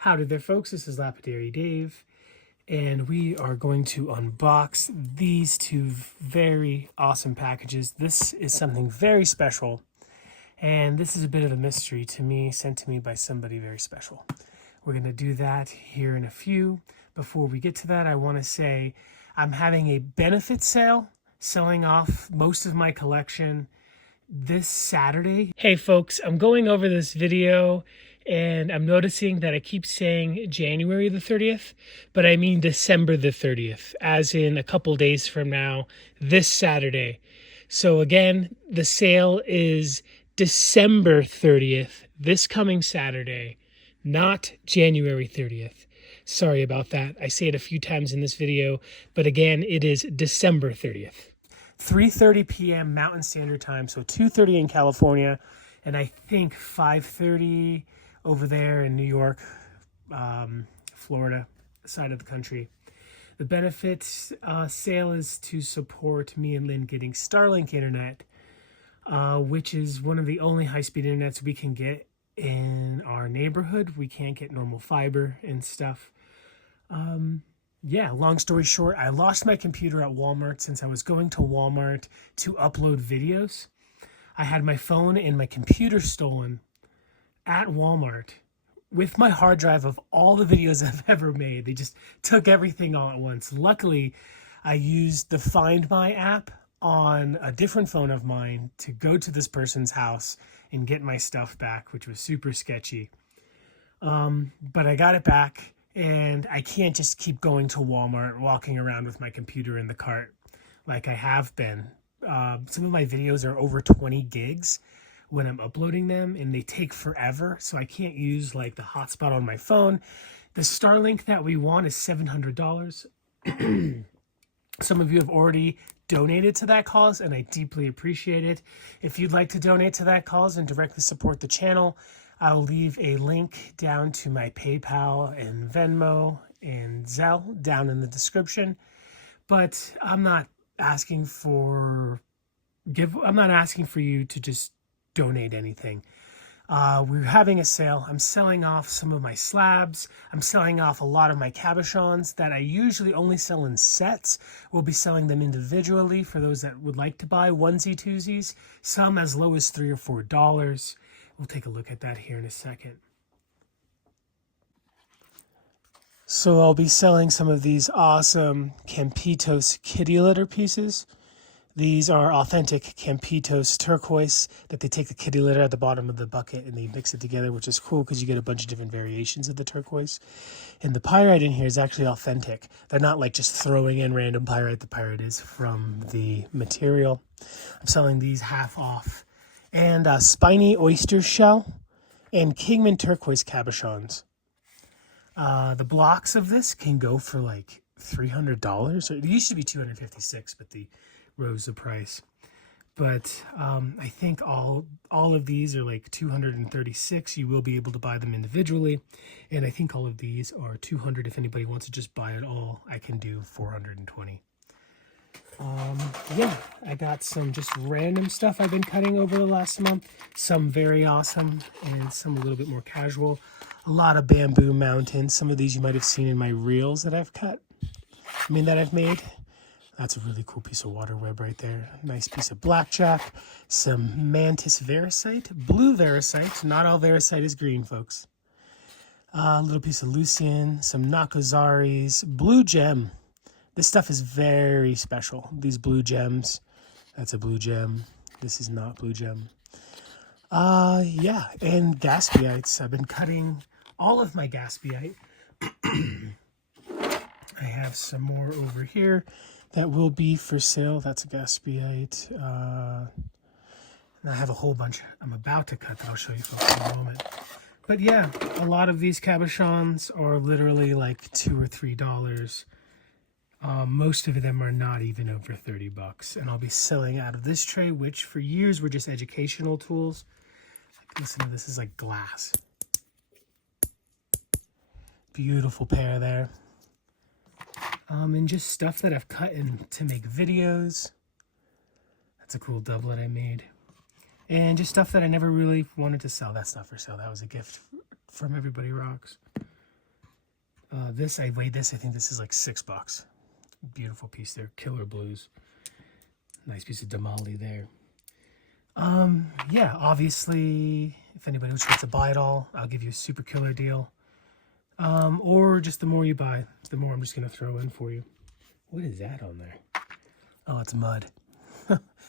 Howdy there, folks. This is Lapidary Dave, and we are going to unbox these two very awesome packages. This is something very special, and this is a bit of a mystery to me, sent to me by somebody very special. We're going to do that here in a few. Before we get to that, I want to say I'm having a benefit sale, selling off most of my collection this Saturday. Hey folks, I'm going over this video and I'm noticing that I keep saying January the 30th, but I mean December the 30th, as in a couple days from now, this Saturday. So again, the sale is December 30th, this coming Saturday, not January 30th. Sorry about that. I say it a few times in this video, but again, it is December 30th. 3:30 p.m. Mountain Standard Time, so 2:30 in California, and I think 5:30 over there in New York, Florida side of the country. The benefit sale is to support me and Lynn getting Starlink internet, which is one of the only high-speed internets we can get in our neighborhood. We can't get normal fiber and stuff. Yeah, long story short, I lost my computer at Walmart since I was going to Walmart to upload videos. I had my phone and my computer stolen at Walmart with my hard drive of all the videos I've ever made. They just took everything all at once. Luckily, I used the Find My app on a different phone of mine to go to this person's house and get my stuff back, which was super sketchy. But I got it back. And I can't just keep going to Walmart, walking around with my computer in the cart like I have been. Some of my videos are over 20 gigs when I'm uploading them, and they take forever, so I can't use like the hotspot on my phone. The Starlink that we want is $700. Some of you have already donated to that cause, and I deeply appreciate it. If you'd like to donate to that cause and directly support the channel, I'll leave a link down to my PayPal and Venmo and Zelle down in the description. But I'm not asking for you to just donate anything. We're having a sale. I'm selling off some of my slabs. I'm selling off a lot of my cabochons that I usually only sell in sets. We'll be selling them individually for those that would like to buy onesie twosies, some as low as $3 or $4. We'll take a look at that here in a second. So I'll be selling some of these awesome Campitos kitty litter pieces. These are authentic Campitos turquoise that they take the kitty litter at the bottom of the bucket and they mix it together, which is cool because you get a bunch of different variations of the turquoise. And the pyrite in here is actually authentic. They're not like just throwing in random pyrite. The pyrite is from the material. I'm selling these half off. And spiny oyster shell and Kingman turquoise cabochons. The blocks of this can go for like $300. It used to be $256, but they rose the price. But I think all of these are like $236. You will be able to buy them individually, and I think all of these are $200. If anybody wants to just buy it all, I can do $420. Yeah, I got some just random stuff I've been cutting over the last month. Some very awesome and some a little bit more casual. A lot of bamboo mountains. Some of these you might have seen in my reels that I've that I've made. That's a really cool piece of water web right there. Nice piece of blackjack. Some mantis veracite, blue veracite. Not all veracite is green, folks. A little piece of Lucian, some Nakazaris, blue gem. This stuff is very special. These blue gems. That's a blue gem. This is not blue gem. Yeah, and gaspeites. I've been cutting all of my gaspiite. I have some more over here that will be for sale. That's a gaspiite. And I have a whole bunch I'm about to cut that I'll show you folks in a moment. But yeah, a lot of these cabochons are literally like $2 or $3. Most of them are not even over $30, and I'll be selling out of this tray, which for years were just educational tools. Listen to this, is like glass. Beautiful pair there. And just stuff that I've cut in to make videos. That's a cool doublet I made. And just stuff that I never really wanted to sell. That's not for sale. That was a gift from Everybody Rocks. I weighed this. I think this is like $6. Beautiful piece there. Killer blues. Nice piece of Damali there. Yeah, obviously, if anybody wants to buy it all, I'll give you a super killer deal. Or just the more you buy, the more I'm just going to throw in for you. What is that on there? Oh, it's mud.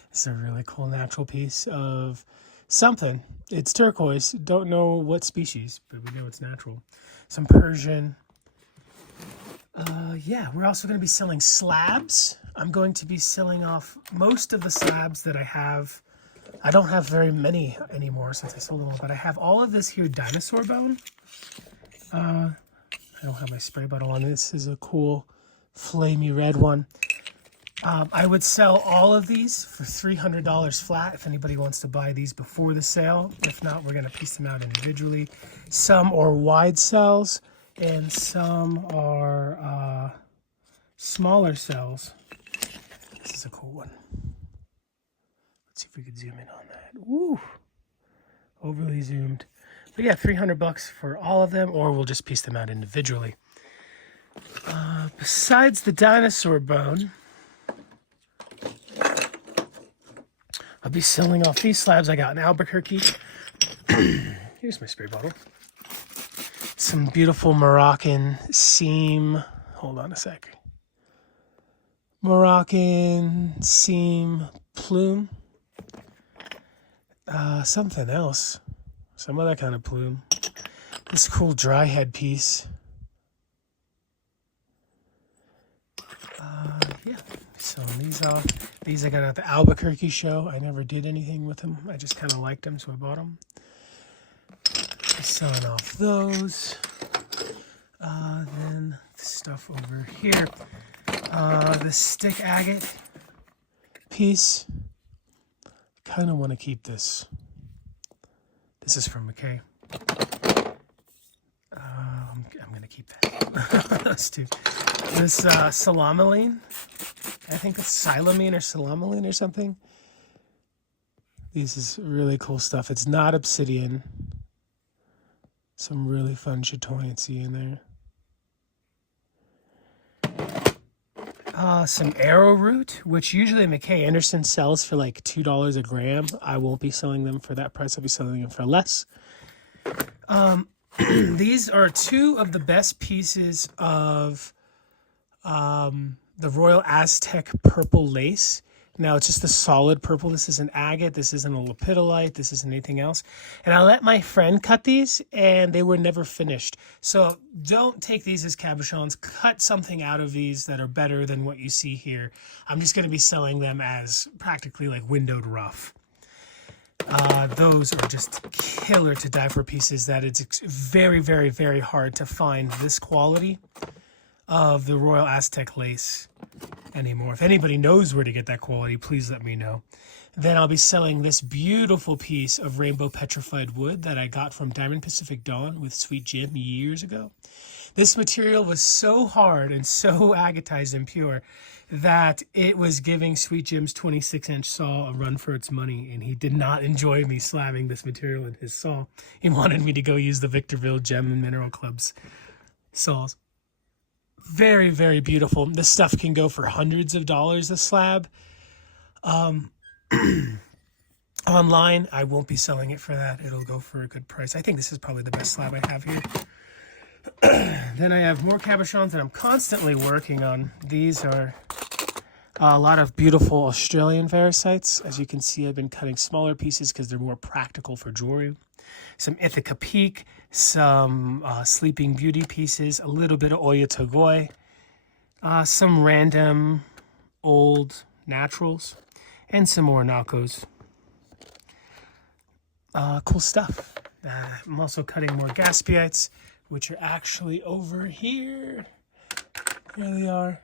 It's a really cool natural piece of something. It's turquoise. Don't know what species, but we know it's natural. Some Persian. Yeah, we're also going to be selling slabs. I'm going to be selling off most of the slabs that I have. I don't have very many anymore since I sold them all, but I have all of this here dinosaur bone. I don't have my spray bottle on. This is a cool flamey red one. I would sell all of these for $300 flat if anybody wants to buy these before the sale. If not, we're going to piece them out individually. Some are wide cells and some are smaller cells. This is a cool one. Let's see if we could zoom in on that. Woo! Overly zoomed. But yeah, $300 for all of them, or we'll just piece them out individually. Besides the dinosaur bone, I'll be selling off these slabs I got in Albuquerque. Here's my spray bottle. Some beautiful Moroccan seam. Hold on a sec. Moroccan seam plume. Something else. Some other kind of plume. This cool dry head piece. Yeah, selling these off. These I got at the Albuquerque show. I never did anything with them. I just kind of liked them, so I bought them. Selling off those. Then the stuff over here. The stick agate piece. Kind of want to keep this. This is from McKay. I'm going to keep that. Those two. This salameline. I think it's silamine or salameline or something. This is really cool stuff. It's not obsidian. Some really fun chatoyancy in there. Some arrowroot, which usually McKay Anderson sells for like $2 a gram. I won't be selling them for that price. I'll be selling them for less. These are two of the best pieces of the Royal Aztec purple lace. Now, it's just a solid purple. This is an agate. This isn't a lapidolite. This isn't anything else. And I let my friend cut these, and they were never finished. So don't take these as cabochons. Cut something out of these that are better than what you see here. I'm just going to be selling them as practically like windowed rough. Those are just killer to die for pieces that it's very, very, very hard to find this quality of the Royal Aztec lace anymore. If anybody knows where to get that quality, please let me know. Then I'll be selling this beautiful piece of rainbow petrified wood that I got from Diamond Pacific Dawn with Sweet Jim years ago. This material was so hard and so agatized and pure that it was giving Sweet Jim's 26-inch saw a run for its money, and he did not enjoy me slamming this material in his saw. He wanted me to go use the Victorville Gem and Mineral Club's saws. Very, very beautiful. This stuff can go for hundreds of dollars a slab. Online, I won't be selling it for that. It'll go for a good price. I think this is probably the best slab I have here. Then I have more cabochons that I'm constantly working on. These are a lot of beautiful Australian varicites. As you can see, I've been cutting smaller pieces because they're more practical for jewelry. Some Ithaca Peak, some Sleeping Beauty pieces, a little bit of Oya Togoi, some random old naturals, and some more Nacos. Cool stuff. I'm also cutting more gaspeites, which are actually over here. Here they are.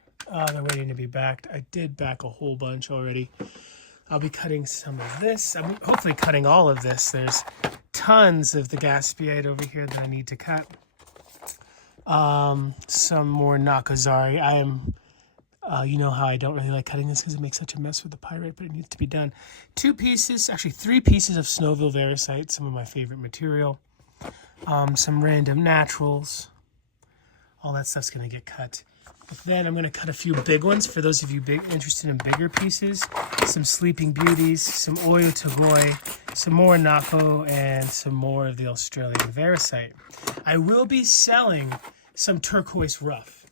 They're waiting to be backed. I did back a whole bunch already. I'll be cutting some of this. I'm hopefully cutting all of this. There's tons of the gaspeite over here that I need to cut. Some more Nakazari. I am, you know how I don't really like cutting this because it makes such a mess with the pyrite, but it needs to be done. 2 pieces, actually 3 pieces of Snowville varicite, some of my favorite material. Some random naturals. all that stuff's gonna get cut. But then I'm gonna cut a few big ones for those of you interested in bigger pieces. Some Sleeping Beauties, some Oyo Tagoi, some more Nako, and some more of the Australian Varicite. I will be selling some Turquoise Rough.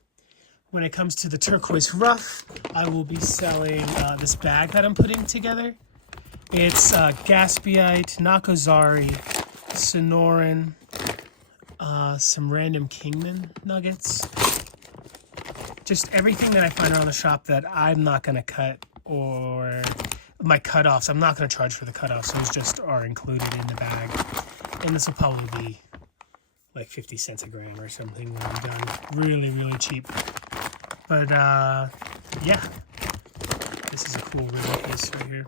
When it comes to the Turquoise Rough, I will be selling this bag that I'm putting together. It's Gaspiite, Nakozari, Sonoran, some random Kingman nuggets. Just everything that I find around the shop that I'm not going to cut, or my cutoffs. I'm not going to charge for the cutoffs. Those just are included in the bag. And this will probably be like 50 cents a gram or something when I'm done. Really, really cheap. But yeah, this is a cool ribbon piece right here.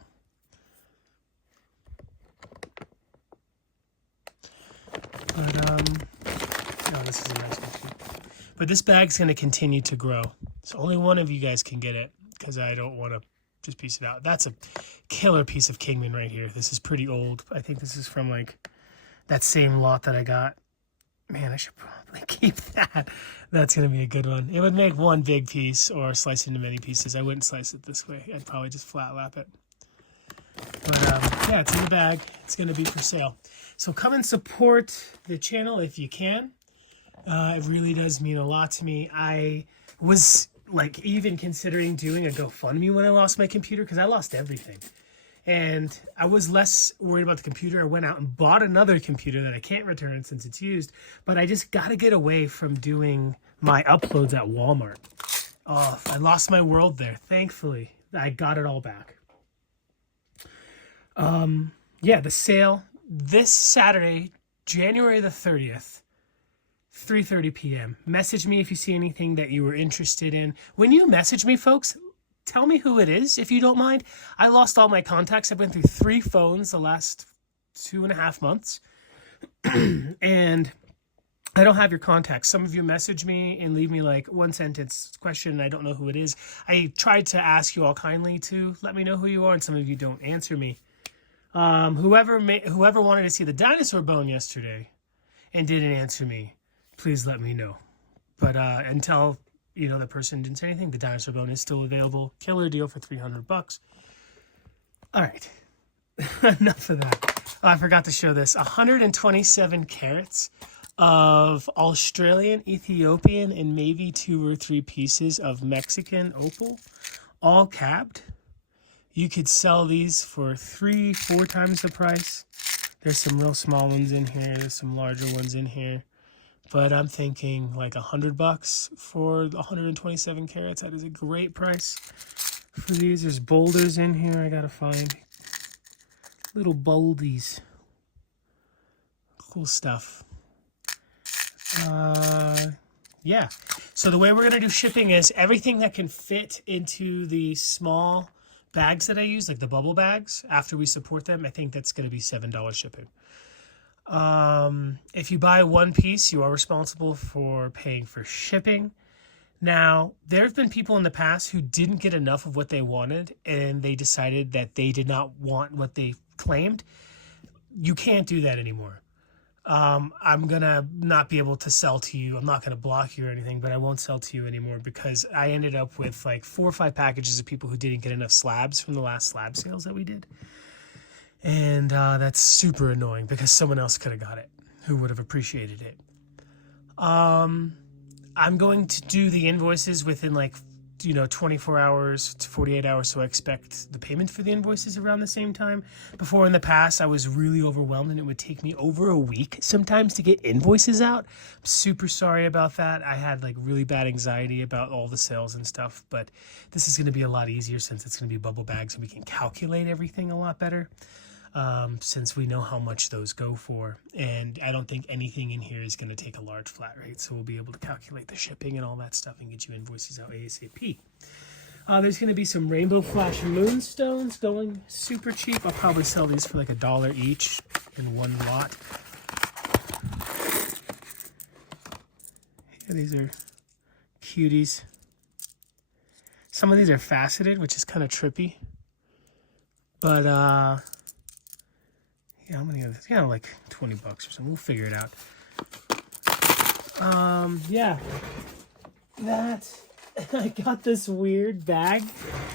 But no, this is a nice one too. But this bag's going to continue to grow. So only one of you guys can get it because I don't want to just piece it out. That's a killer piece of Kingman right here. This is pretty old. I think this is from like that same lot that I got. Man, I should probably keep that. That's going to be a good one. It would make one big piece or slice into many pieces. I wouldn't slice it this way. I'd probably just flat lap it. But yeah, it's in the bag. It's going to be for sale. So come and support the channel if you can. It really does mean a lot to me. I was like even considering doing a GoFundMe when I lost my computer because I lost everything. And I was less worried about the computer. I went out and bought another computer that I can't return since it's used. But I just got to get away from doing my uploads at Walmart. Oh, I lost my world there. Thankfully, I got it all back. Yeah, the sale this Saturday, January the 30th, 3:30 p.m. Message me if you see anything that you were interested in. When you message me, folks, tell me who it is, if you don't mind. I lost all my contacts. I've been through 3 phones the last 2.5 months. And I don't have your contacts. Some of you message me and leave me like 1-sentence question, and I don't know who it is. I tried to ask you all kindly to let me know who you are, and some of you don't answer me. Whoever wanted to see the dinosaur bone yesterday and didn't answer me, please let me know. But until the person didn't say anything, the dinosaur bone is still available. Killer deal for $300. All right, enough of that. Oh, I forgot to show this. 127 carats of Australian, Ethiopian, and maybe 2 or 3 pieces of Mexican opal, all capped. You could sell these for 3-4 times the price. There's some real small ones in here. There's some larger ones in here. But I'm thinking like $100 for 127 carats. That is a great price for these. There's boulders in here I gotta find. Little boldies. Cool stuff. Yeah. So the way we're gonna do shipping is everything that can fit into the small bags that I use, like the bubble bags, after we support them, I think that's going to be $7 shipping. If you buy one piece, you are responsible for paying for shipping. Now, there have been people in the past who didn't get enough of what they wanted, and they decided that they did not want what they claimed. You can't do that anymore. I'm going to not be able to sell to you. I'm not going to block you or anything, but I won't sell to you anymore because I ended up with like 4 or 5 packages of people who didn't get enough slabs from the last slab sales that we did. And that's super annoying because someone else could have got it who would have appreciated it. I'm going to do the invoices within like 24 hours to 48 hours, so I expect the payment for the invoices around the same time. Before in the past, I was really overwhelmed and it would take me over a week sometimes to get invoices out. I'm super sorry about that. I had like really bad anxiety about all the sales and stuff, but this is going to be a lot easier since it's going to be bubble bags and we can calculate everything a lot better. Since we know how much those go for, and I don't think anything in here is going to take a large flat rate, so we'll be able to calculate the shipping and all that stuff and get you invoices out ASAP. There's going to be some Rainbow Flash Moonstones going super cheap. I'll probably sell these for like $1 each in one lot. Yeah, these are cuties. Some of these are faceted, which is kind of trippy, but yeah, how many of these? Yeah, like $20 or something. We'll figure it out. Yeah, that I got this weird bag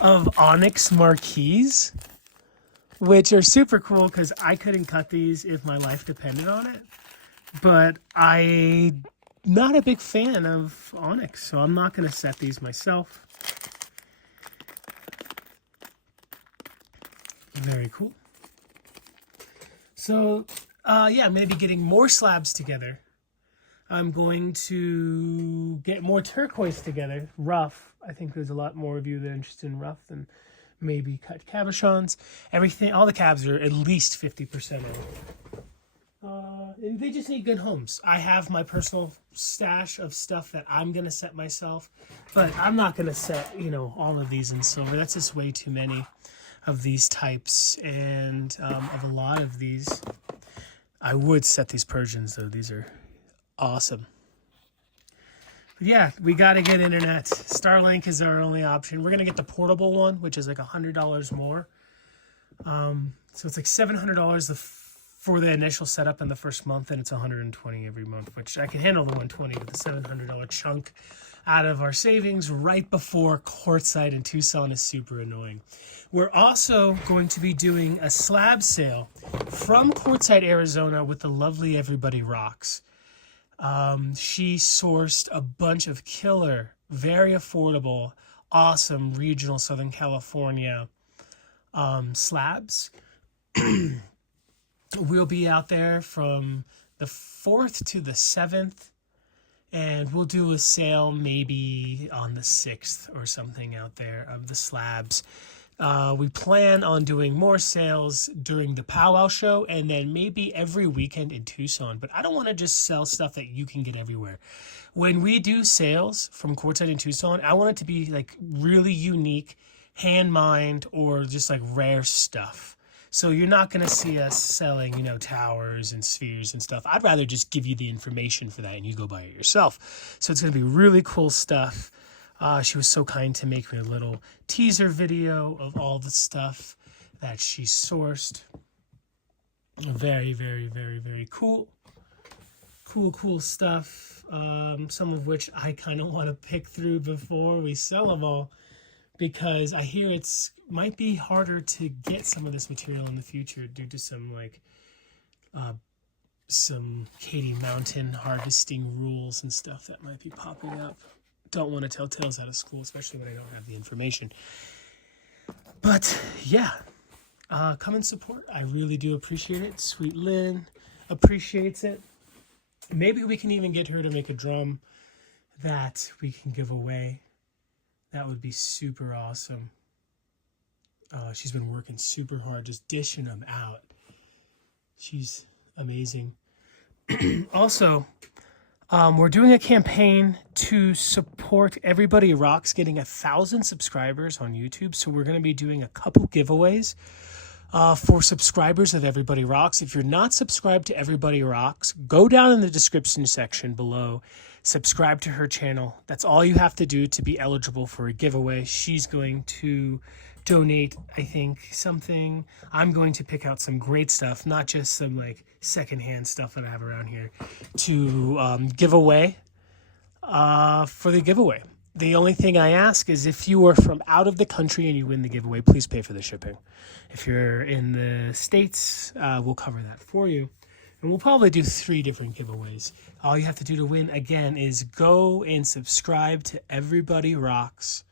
of onyx marquees, which are super cool because I couldn't cut these if my life depended on it. But I'm not a big fan of onyx, so I'm not going to set these myself. Very cool. So, yeah, I'm going to be getting more slabs together. I'm going to get more turquoise together, rough. I think there's a lot more of you that are interested in rough than maybe cut cabochons. Everything, all the cabs are at least 50% off. And they just need good homes. I have my personal stash of stuff that I'm going to set myself, but I'm not going to set, you know, all of these in silver. That's just way too many of these types, and of a lot of these. I would set these Persians, though. These are awesome. But yeah, we got to get internet. Starlink is our only option. We're going to get the portable one, which is like $100 more. So it's like $700 for the initial setup in the first month, and it's $120 every month, which I can handle the $120 with the $700 chunk out of our savings right before courtside in Tucson is super annoying. We're also going to be doing a slab sale from courtside Arizona with the lovely Everybody Rocks. She sourced a bunch of killer, very affordable, awesome regional Southern California slabs. We'll be out there from the 4th to the 7th, and we'll do a sale maybe on the 6th or something out there of the slabs. We plan on doing more sales during the powwow show and then maybe every weekend in Tucson. But I don't want to just sell stuff that you can get everywhere. When we do sales from courtside in Tucson, I want it to be like really unique, hand-mined, or just like rare stuff. So you're not going to see us selling, you know, towers and spheres and stuff. I'd rather just give you the information for that and you go buy it yourself. So it's going to be really cool stuff. She was so kind to make me a little teaser video of all the stuff that she sourced. Very, very, very, very cool. Cool stuff. Some of which I kind of want to pick through before we sell them all, because I hear it's might be harder to get some of this material in the future due to some Katy Mountain harvesting rules and stuff that might be popping up. Don't want to tell tales out of school, especially when I don't have the information. But yeah, come and support. I really do appreciate it. Sweet Lynn appreciates it. Maybe we can even get her to make a drum that we can give away. That would be super awesome. She's been working super hard, just dishing them out. She's amazing. Also, we're doing a campaign to support Everybody Rocks getting 1,000 subscribers on YouTube. So we're going to be doing a couple giveaways for subscribers of Everybody Rocks. If you're not subscribed to Everybody Rocks, go down in the description section below. Subscribe to her channel. That's all you have to do to be eligible for a giveaway. She's going to donate, I think, something. I'm going to pick out some great stuff, not just some like secondhand stuff that I have around here, to give away for the giveaway. The only thing I ask is if you are from out of the country and you win the giveaway, please pay for the shipping. If you're in the States, we'll cover that for you. And we'll probably do 3 different giveaways. All you have to do to win, again, is go and subscribe to Everybody Rocks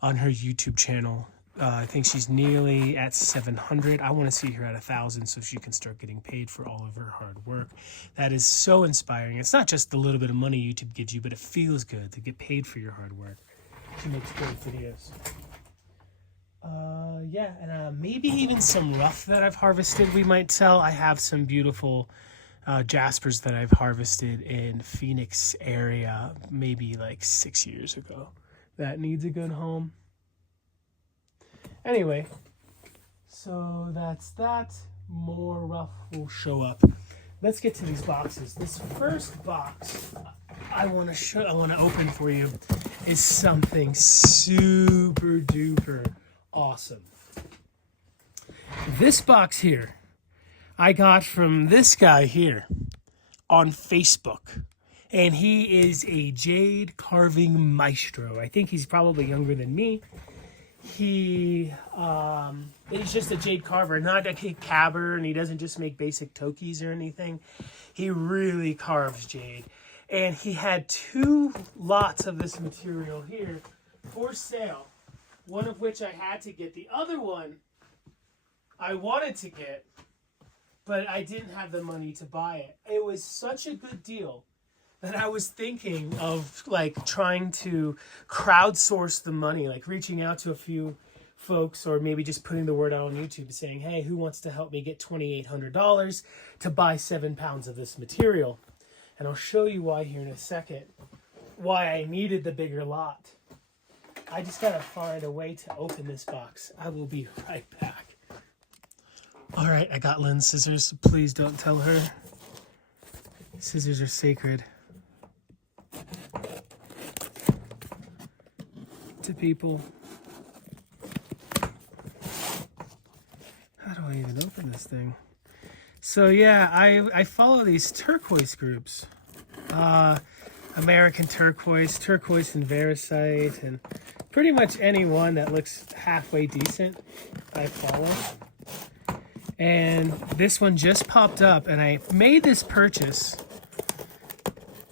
on her YouTube channel. I think she's nearly at 700. I want to see her at 1,000 so she can start getting paid for all of her hard work. That is so inspiring. It's not just the little bit of money YouTube gives you, but it feels good to get paid for your hard work. She makes great videos. Yeah, and maybe even some rough that I've harvested we might sell. I have some beautiful jaspers that I've harvested in Phoenix area maybe like 6 years ago. That needs a good home. Anyway, so that's that. More rough will show up. Let's get to these boxes. This first box I want to open for you is something super duper awesome. This box here I got from this guy here on Facebook. And he is a jade carving maestro. I think he's probably younger than me. He's just a jade carver, not a cabber, and he doesn't just make basic tokis or anything. He really carves jade. And he had 2 lots of this material here for sale, one of which I had to get. The other one I wanted to get, but I didn't have the money to buy it. It was such a good deal that I was thinking of like trying to crowdsource the money, like reaching out to a few folks, or maybe just putting the word out on YouTube saying, hey, who wants to help me get $2,800 to buy 7 pounds of this material? And I'll show you why here in a second, why I needed the bigger lot. I just gotta find a way to open this box. I will be right back. All right, I got Lynn's scissors. Please don't tell her. Scissors are sacred to people. How do I even open this thing? So yeah, I follow these turquoise groups. American Turquoise, Turquoise and Veracite, and pretty much anyone that looks halfway decent, I follow. And this one just popped up, and I made this purchase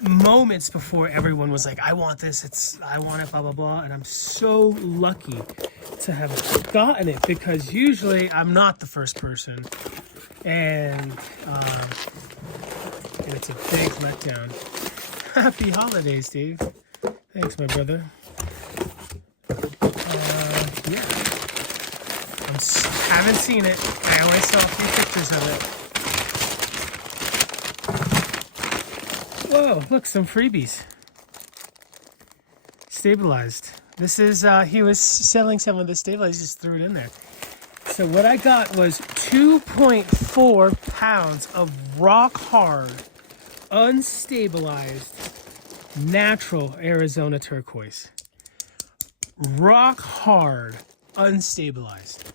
moments before everyone was like, I want this, I want it, blah, blah, blah. And I'm so lucky to have gotten it, because usually I'm not the first person. And it's a big letdown. Happy holidays, Dave. Thanks, my brother. Yeah. Haven't seen it. I only saw a few pictures of it. Whoa, look, some freebies. Stabilized. This is, he was selling some of the stabilized, just threw it in there. So what I got was 2.4 pounds of rock hard, unstabilized, natural Arizona turquoise. Rock hard, unstabilized.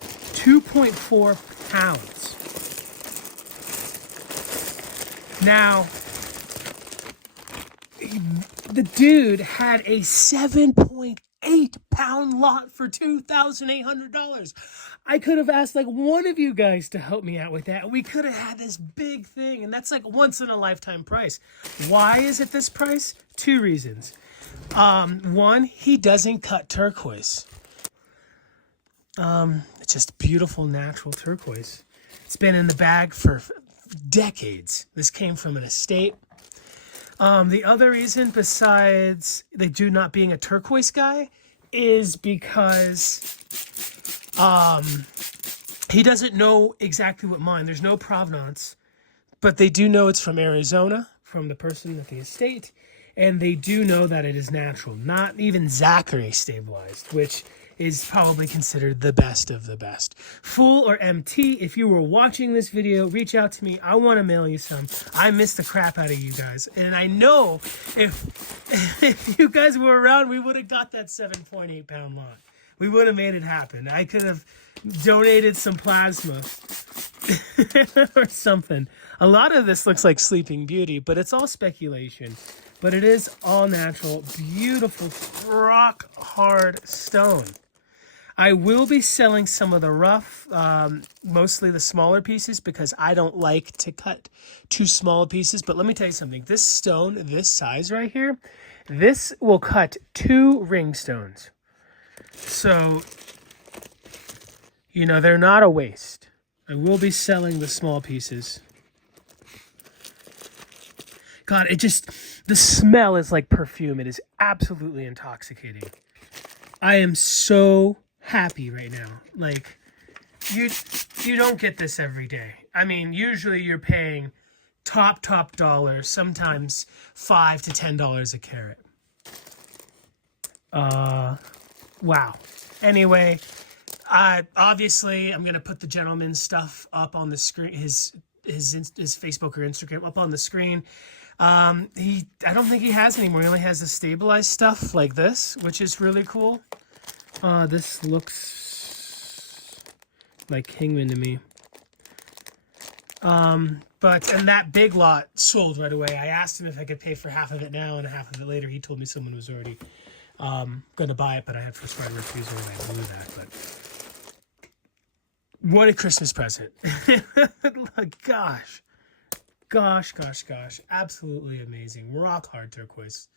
2.4 pounds. Now, the dude had a 7.8 pound lot for $2,800. I could have asked like one of you guys to help me out with that. We could have had this big thing, and that's like once in a lifetime price. Why is it this price? 2 reasons. One, he doesn't cut turquoise. It's just beautiful natural turquoise. It's been in the bag for decades. This came from an estate. The other reason, besides the dude not being a turquoise guy, is because he doesn't know exactly what mine. There's no provenance, but they do know it's from Arizona, from the person at the estate, and they do know that it is natural, not even Zachary stabilized, which is probably considered the best of the best. Full or MT, if you were watching this video, reach out to me. I want to mail you some. I miss the crap out of you guys. And I know if you guys were around, we would have got that 7.8 pound lot. We would have made it happen. I could have donated some plasma or something. A lot of this looks like Sleeping Beauty, but it's all speculation. But it is all natural, beautiful, rock hard stone. I will be selling some of the rough, mostly the smaller pieces, because I don't like to cut too small pieces. But let me tell you something. This stone, this size right here, this will cut 2 ring stones. So, you know, they're not a waste. I will be selling the small pieces. God, the smell is like perfume. It is absolutely intoxicating. I am so happy right now. Like, you don't get this every day. I mean, usually you're paying top dollars, sometimes $5 to $10 a carat. Wow. Anyway, obviously I'm gonna put the gentleman's stuff up on the screen, his Facebook or Instagram up on the screen. I don't think he has anymore. He only has the stabilized stuff like this, which is really cool. This looks like Kingman to me. And that big lot sold right away. I asked him if I could pay for half of it now and half of it later. He told me someone was already going to buy it, but I had first right refusal and I blew that. But what a Christmas present. Gosh. Absolutely amazing. Rock hard turquoise.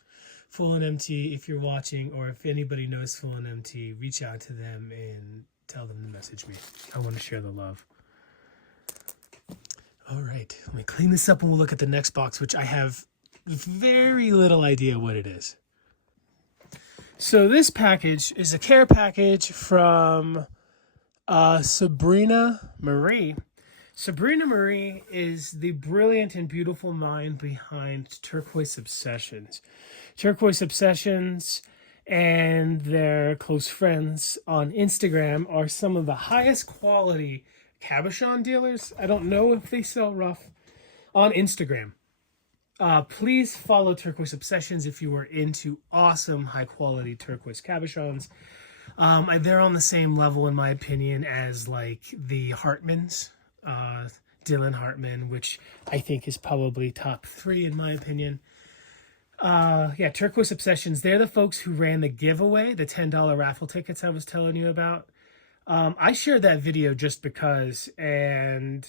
Full and Empty, if you're watching, or if anybody knows Full and Empty, reach out to them and tell them to message me. I want to share the love. All right, let me clean this up and we'll look at the next box, which I have very little idea what it is. So this package is a care package from Sabrina Marie. Sabrina Marie is the brilliant and beautiful mind behind Turquoise Obsessions. Turquoise Obsessions and their close friends on Instagram are some of the highest quality Cabochon dealers. I don't know if they sell rough on Instagram. Please follow Turquoise Obsessions if you are into awesome high quality turquoise cabochons. They're on the same level in my opinion as like the Hartmans, Dylan Hartman, which I think is probably top 3 in my opinion. Turquoise Obsessions, they're the folks who ran the giveaway, the $10 raffle tickets I was telling you about. I shared that video just because, and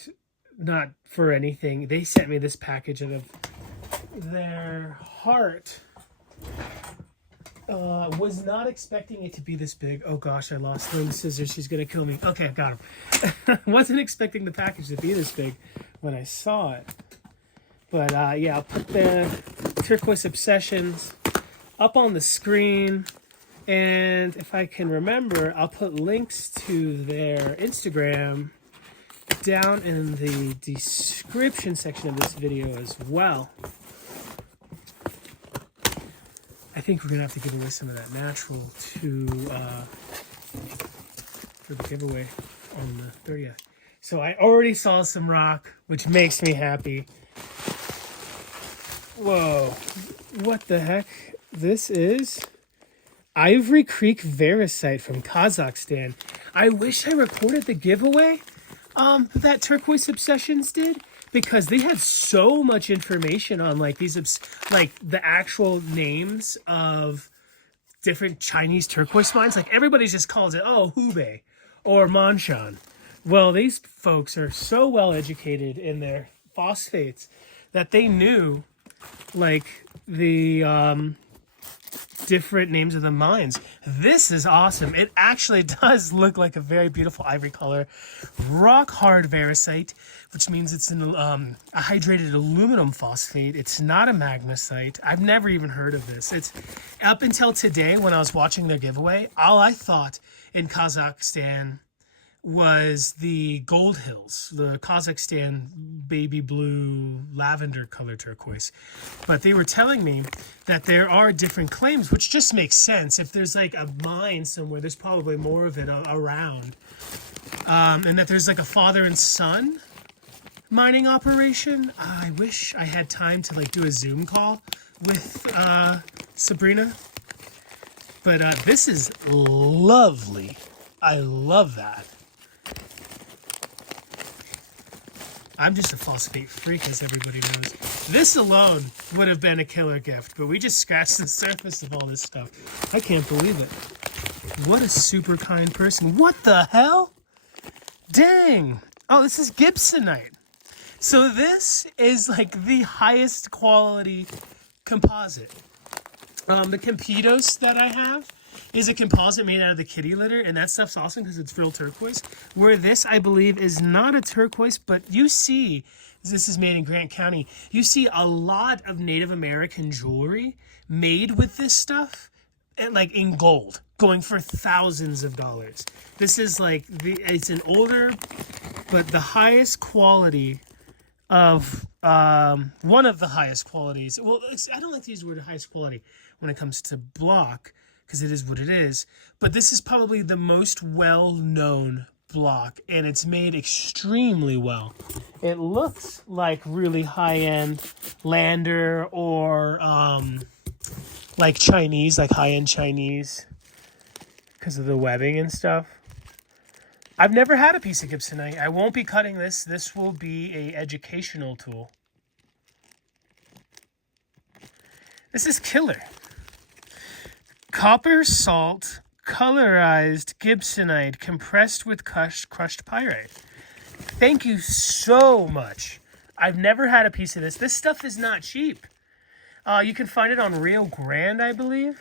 not for anything. They sent me this package out of their heart. Was not expecting it to be this big. Oh gosh, I lost Lynn Scissors. She's gonna kill me. Okay, I got him. Wasn't expecting the package to be this big when I saw it. But I'll put the Turquoise Obsessions up on the screen. And if I can remember, I'll put links to their Instagram down in the description section of this video as well. I think we're going to have to give away some of that natural for the giveaway on the 30th. So I already saw some rock, which makes me happy. Whoa. What the heck? This is Ivory Creek Varisite from Kazakhstan. I wish I recorded the giveaway that Turquoise Obsessions did, because they had so much information on like these like the actual names of different Chinese turquoise mines. Like everybody just calls it Hubei or Manshan. Well, these folks are so well educated in their phosphates that they knew like the different names of the mines. This is awesome. It actually does look like a very beautiful ivory color, rock hard varisite, which means it's a hydrated aluminum phosphate. It's not a magnesite. I've never even heard of this. It's up until today when I was watching their giveaway, all I thought in Kazakhstan was the Gold Hills, the Kazakhstan baby blue lavender color turquoise. But they were telling me that there are different claims, which just makes sense. If there's like a mine somewhere, there's probably more of it around. And that there's like a father and son mining operation. I wish I had time to like do a Zoom call with Sabrina. But this is lovely. I love that. I'm just a phosphate freak, as everybody knows. This alone would have been a killer gift, but we just scratched the surface of all this stuff. I can't believe it. What a super kind person. What the hell? Dang. Oh, this is Gibsonite. So this is like the highest quality composite. The Campitos that I have is a composite made out of the kitty litter, and that stuff's awesome because it's real turquoise. Where this, I believe, is not a turquoise, but you see, this is made in Grant County, you see a lot of Native American jewelry made with this stuff, and like in gold, going for thousands of dollars. This is like, it's an older, but the highest quality of, one of the highest qualities. Well, I don't like to use the word highest quality when it comes to block, because it is what it is, but this is probably the most well-known block, and it's made extremely well. It looks like really high-end lander or like Chinese, like high-end Chinese, because of the webbing and stuff. I've never had a piece of gibsonite. I won't be cutting this. This will be a educational tool. This is killer. Copper salt, colorized gibsonite, compressed with crushed pyrite. Thank you so much. I've never had a piece of this. This stuff is not cheap. You can find it on Rio Grande, I believe.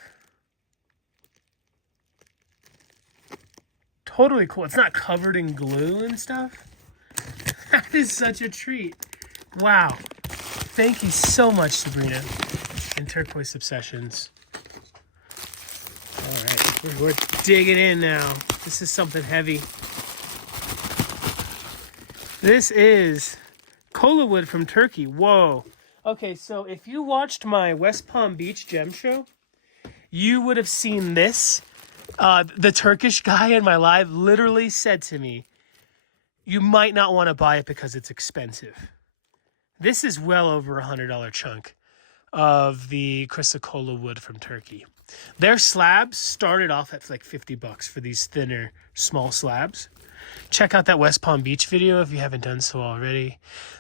Totally cool. It's not covered in glue and stuff. That is such a treat. Wow. Thank you so much, Sabrina, and Turquoise Obsessions. All right, we're digging in now. This is something heavy. This is cola wood from Turkey. Whoa. Okay, so if you watched my West Palm Beach gem show, you would have seen this. The Turkish guy in my live literally said to me, you might not want to buy it because it's expensive. This is well over $100 chunk of the chrysocolla wood from Turkey. Their slabs started off at like $50 for these thinner, small slabs. Check out that West Palm Beach video if you haven't done so already.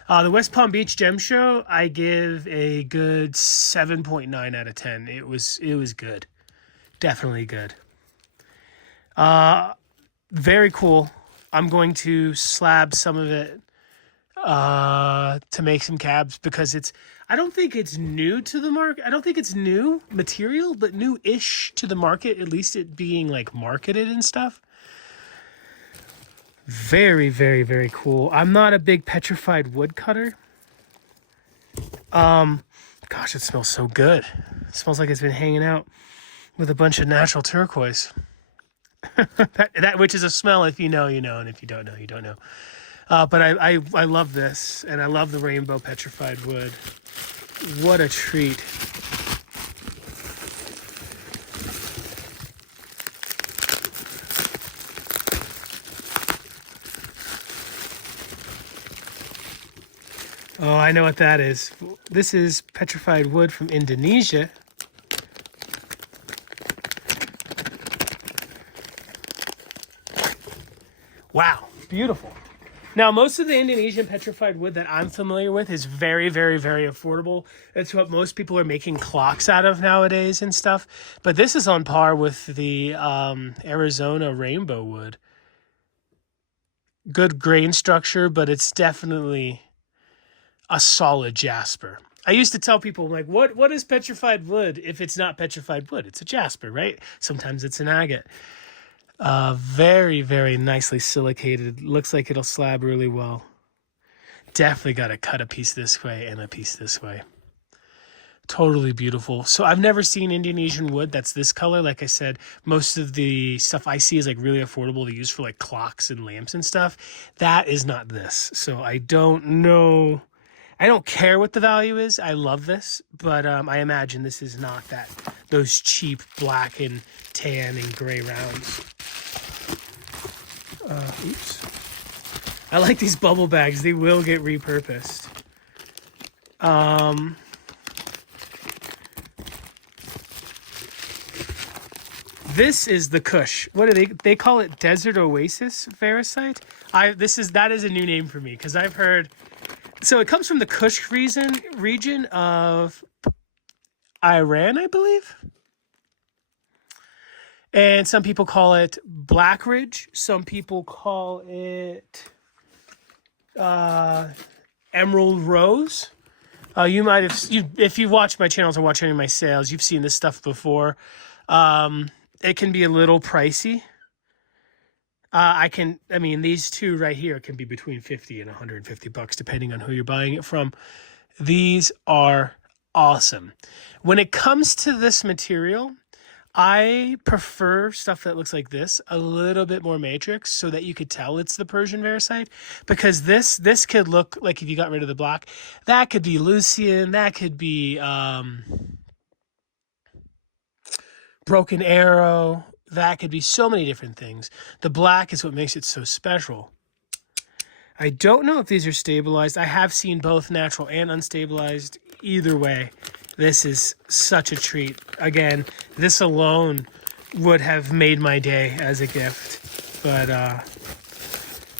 The West Palm Beach Gem Show, I give a good 7.9 out of 10. It was good. Definitely good. Very cool. I'm going to slab some of it to make some cabs because I don't think it's new to the market. I don't think it's new material, but new-ish to the market, at least it being like marketed and stuff. Very, very, very cool. I'm not a big petrified wood cutter. Gosh, it smells so good. It smells like it's been hanging out with a bunch of natural turquoise. that which is a smell. If you know, you know, and if you don't know, you don't know. But I love this, and I love the rainbow petrified wood. What a treat. Oh, I know what that is. This is petrified wood from Indonesia. Wow, beautiful. Now, most of the Indonesian petrified wood that I'm familiar with is very, very, very affordable. It's what most people are making clocks out of nowadays and stuff. But this is on par with the Arizona rainbow wood. Good grain structure, but it's definitely a solid jasper. I used to tell people, like, what is petrified wood if it's not petrified wood? It's a jasper, right? Sometimes it's an agate. Very, very nicely silicated. Looks like it'll slab really well. Definitely got to cut a piece this way and a piece this way. Totally beautiful. So I've never seen Indonesian wood that's this color. Like I said, most of the stuff I see is like really affordable to use for like clocks and lamps and stuff. That is not this. So I don't know. I don't care what the value is. I love this, but I imagine this is not those cheap black and tan and gray rounds. Oops. I like these bubble bags. They will get repurposed. This is the Kush. What do they call it? Desert Oasis Ferricite? That is a new name for me because I've heard. So it comes from the Kush region of Iran, I believe. And some people call it Black Ridge. Some people call it Emerald Rose. You might have, if you've watched my channels or watched any of my sales, you've seen this stuff before. It can be a little pricey. These two right here can be between 50 and 150 bucks, depending on who you're buying it from. These are awesome. When it comes to this material, I prefer stuff that looks like this, a little bit more matrix, so that you could tell it's the Persian Veracite, because this could look like, if you got rid of the black, that could be Lucian, that could be Broken Arrow, that could be so many different things. The black is what makes it so special. I don't know if these are stabilized. I have seen both natural and unstabilized. Either way, this is such a treat. Again, this alone would have made my day as a gift. But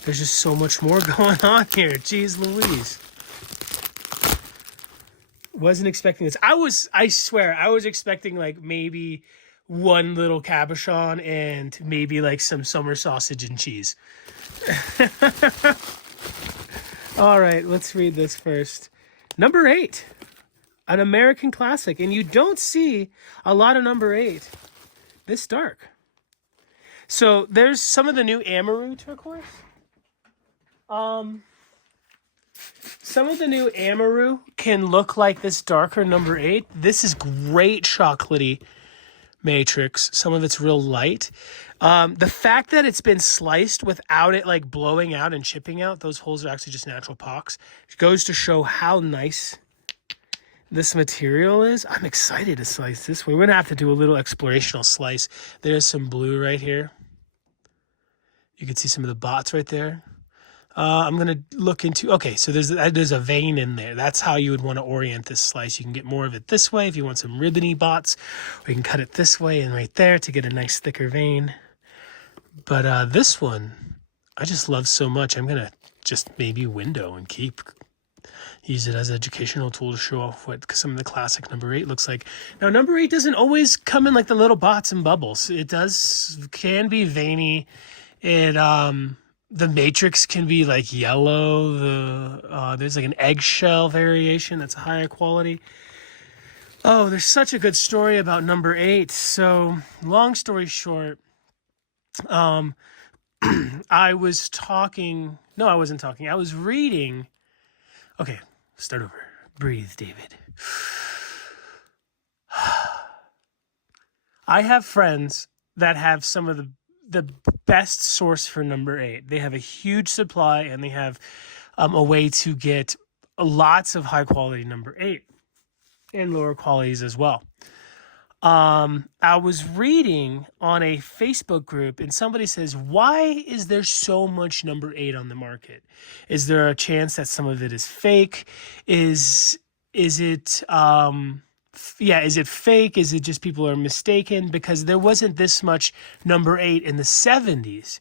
There's just so much more going on here. Jeez Louise. Wasn't expecting this. I swear, I was expecting like maybe one little cabochon and maybe like some summer sausage and cheese. All right, let's read this first. Number 8, an American classic. And you don't see a lot of number 8 this dark. So there's some of the new Amaru turquoise. Some of the new Amaru can look like this darker number 8. This is great chocolatey matrix. Some of it's real light. The fact that it's been sliced without it like blowing out and chipping out, those holes are actually just natural pocks. It goes to show how nice this material is. I'm excited to slice this. We're going to have to do a little explorational slice. There's some blue right here. You can see some of the bots right there. I'm going to look into, okay, so there's a vein in there. That's how you would want to orient this slice. You can get more of it this way if you want some ribbony bots, or you can cut it this way and right there to get a nice thicker vein. But this one, I just love so much. I'm going to just maybe window and use it as an educational tool to show off what some of the classic number 8 looks like. Now, number 8 doesn't always come in like the little bots and bubbles. It can be veiny. The matrix can be like yellow. There's like an eggshell variation that's a higher quality. Oh, there's such a good story about number 8. So long story short, I was reading. Okay, start over. Breathe, David. I have friends that have some of the best source for number 8. They have a huge supply, and they have a way to get lots of high quality number 8 and lower qualities as well. I was reading on a Facebook group, and somebody says, why is there so much number 8 on the market? Is there a chance that some of it is fake? Is it fake? Is it just people are mistaken? Because there wasn't this much number 8 in the 70s,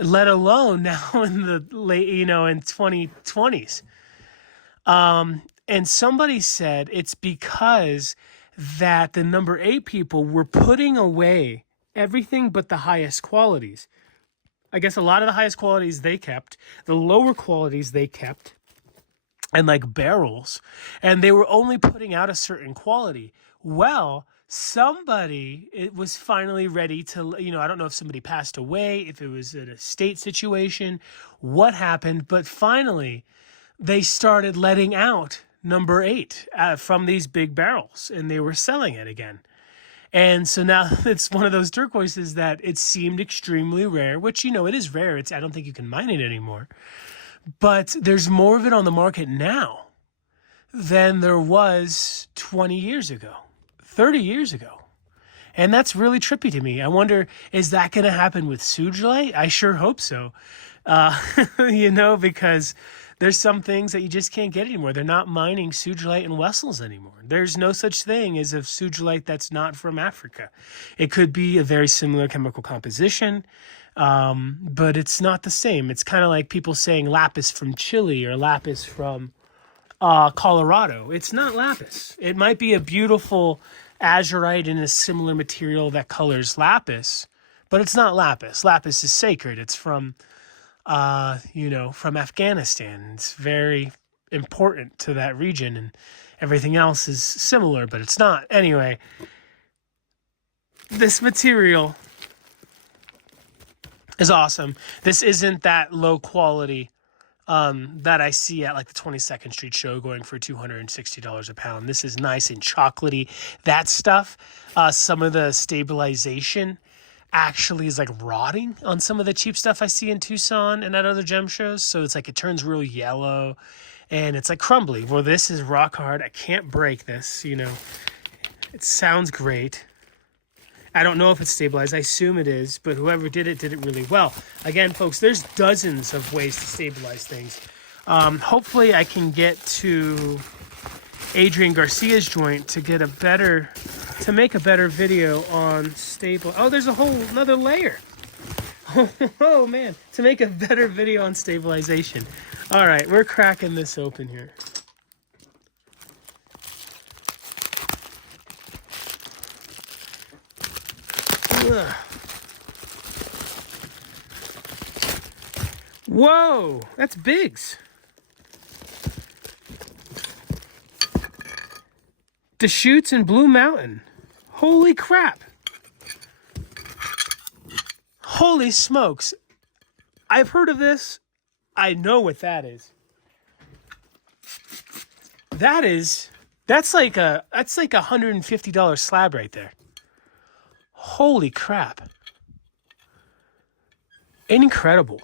let alone now in the late, in 2020s. And somebody said it's because that the number 8 people were putting away everything but the highest qualities. I guess a lot of the highest qualities they kept, the lower qualities they kept, and like barrels, and they were only putting out a certain quality. Well, it was finally ready to, I don't know if somebody passed away, if it was an estate situation, what happened, but finally they started letting out number 8 from these big barrels, and they were selling it again. And so now it's one of those turquoises that it seemed extremely rare, which, it is rare. I don't think you can mine it anymore. But there's more of it on the market now than there was 20 years ago, 30 years ago. And that's really trippy to me. I wonder, is that going to happen with sugilite? I sure hope so. Because there's some things that you just can't get anymore. They're not mining sugilite in Wessels anymore. There's no such thing as a sugilite that's not from Africa. It could be a very similar chemical composition, but it's not the same. It's kind of like people saying lapis from Chile or lapis from Colorado. It's not lapis. It might be a beautiful azurite in a similar material that colors lapis, but it's not lapis. Lapis is sacred. It's from Afghanistan. It's very important to that region, and everything else is similar, but it's not. Anyway, this material is awesome. This isn't that low quality that I see at like the 22nd Street show going for $260 a pound. This is nice and chocolatey. That stuff, some of the stabilization actually is like rotting on some of the cheap stuff I see in Tucson and at other gem shows. So it's like it turns real yellow and it's like crumbly. Well, this is rock hard. I can't break this, It sounds great. I don't know if it's stabilized. I assume it is, but whoever did it really well. Again, folks, there's dozens of ways to stabilize things. Hopefully I can get to Adrian Garcia's joint to make a better video on stable. Oh, there's a whole another layer. Oh man, to make a better video on stabilization. All right, we're cracking this open here. Ugh. Whoa, that's Biggs. Deschutes and Blue Mountain. Holy crap. Holy smokes. I've heard of this. I know what that is. That's like a $150 slab right there. Holy crap. Incredible.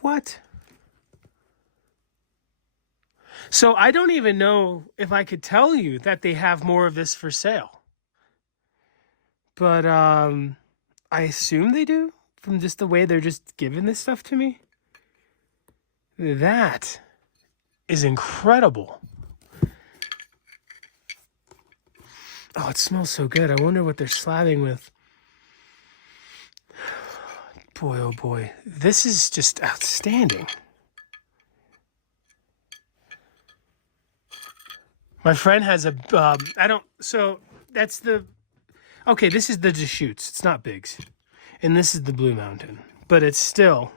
What? So I don't even know if I could tell you that they have more of this for sale. But I assume they do from just the way they're just giving this stuff to me. That is incredible. Oh, it smells so good. I wonder what they're slabbing with. Boy, oh boy. This is just outstanding. My friend has a, okay, this is the Deschutes. It's not Biggs. And this is the Blue Mountain. But it's still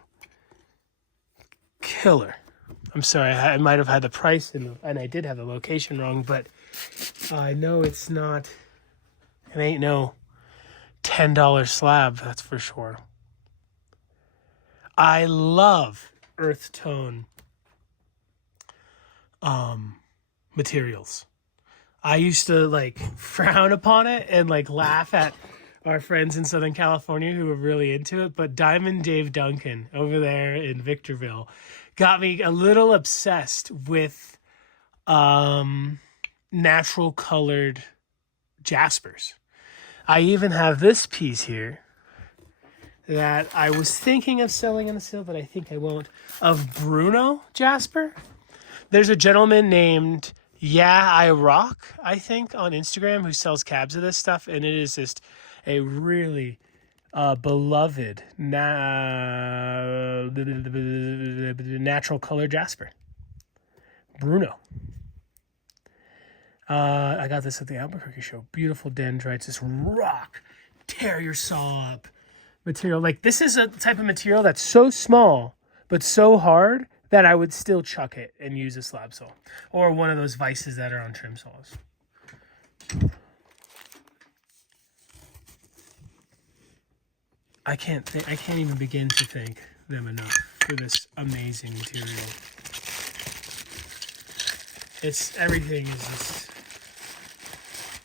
killer. I'm sorry, I might have had the price and I did have the location wrong, but I know it ain't no $10 slab, that's for sure. I love earth tone materials. I used to like frown upon it and like laugh at our friends in Southern California who were really into it, but Diamond Dave Duncan over there in Victorville got me a little obsessed with natural colored jaspers. I even have this piece here that I was thinking of selling on the sale, but I think I won't, of Bruno jasper. There's a gentleman named Yeah I Rock, I think, on Instagram who sells cabs of this stuff, and it is just a really beloved natural color jasper. Bruno. I got this at the Albuquerque show. Beautiful dendrites, this rock, tear your saw up material. Like, this is a type of material that's so small, but so hard that I would still chuck it and use a slab saw. Or one of those vices that are on trim saws. I can't even begin to thank them enough for this amazing material. Everything is just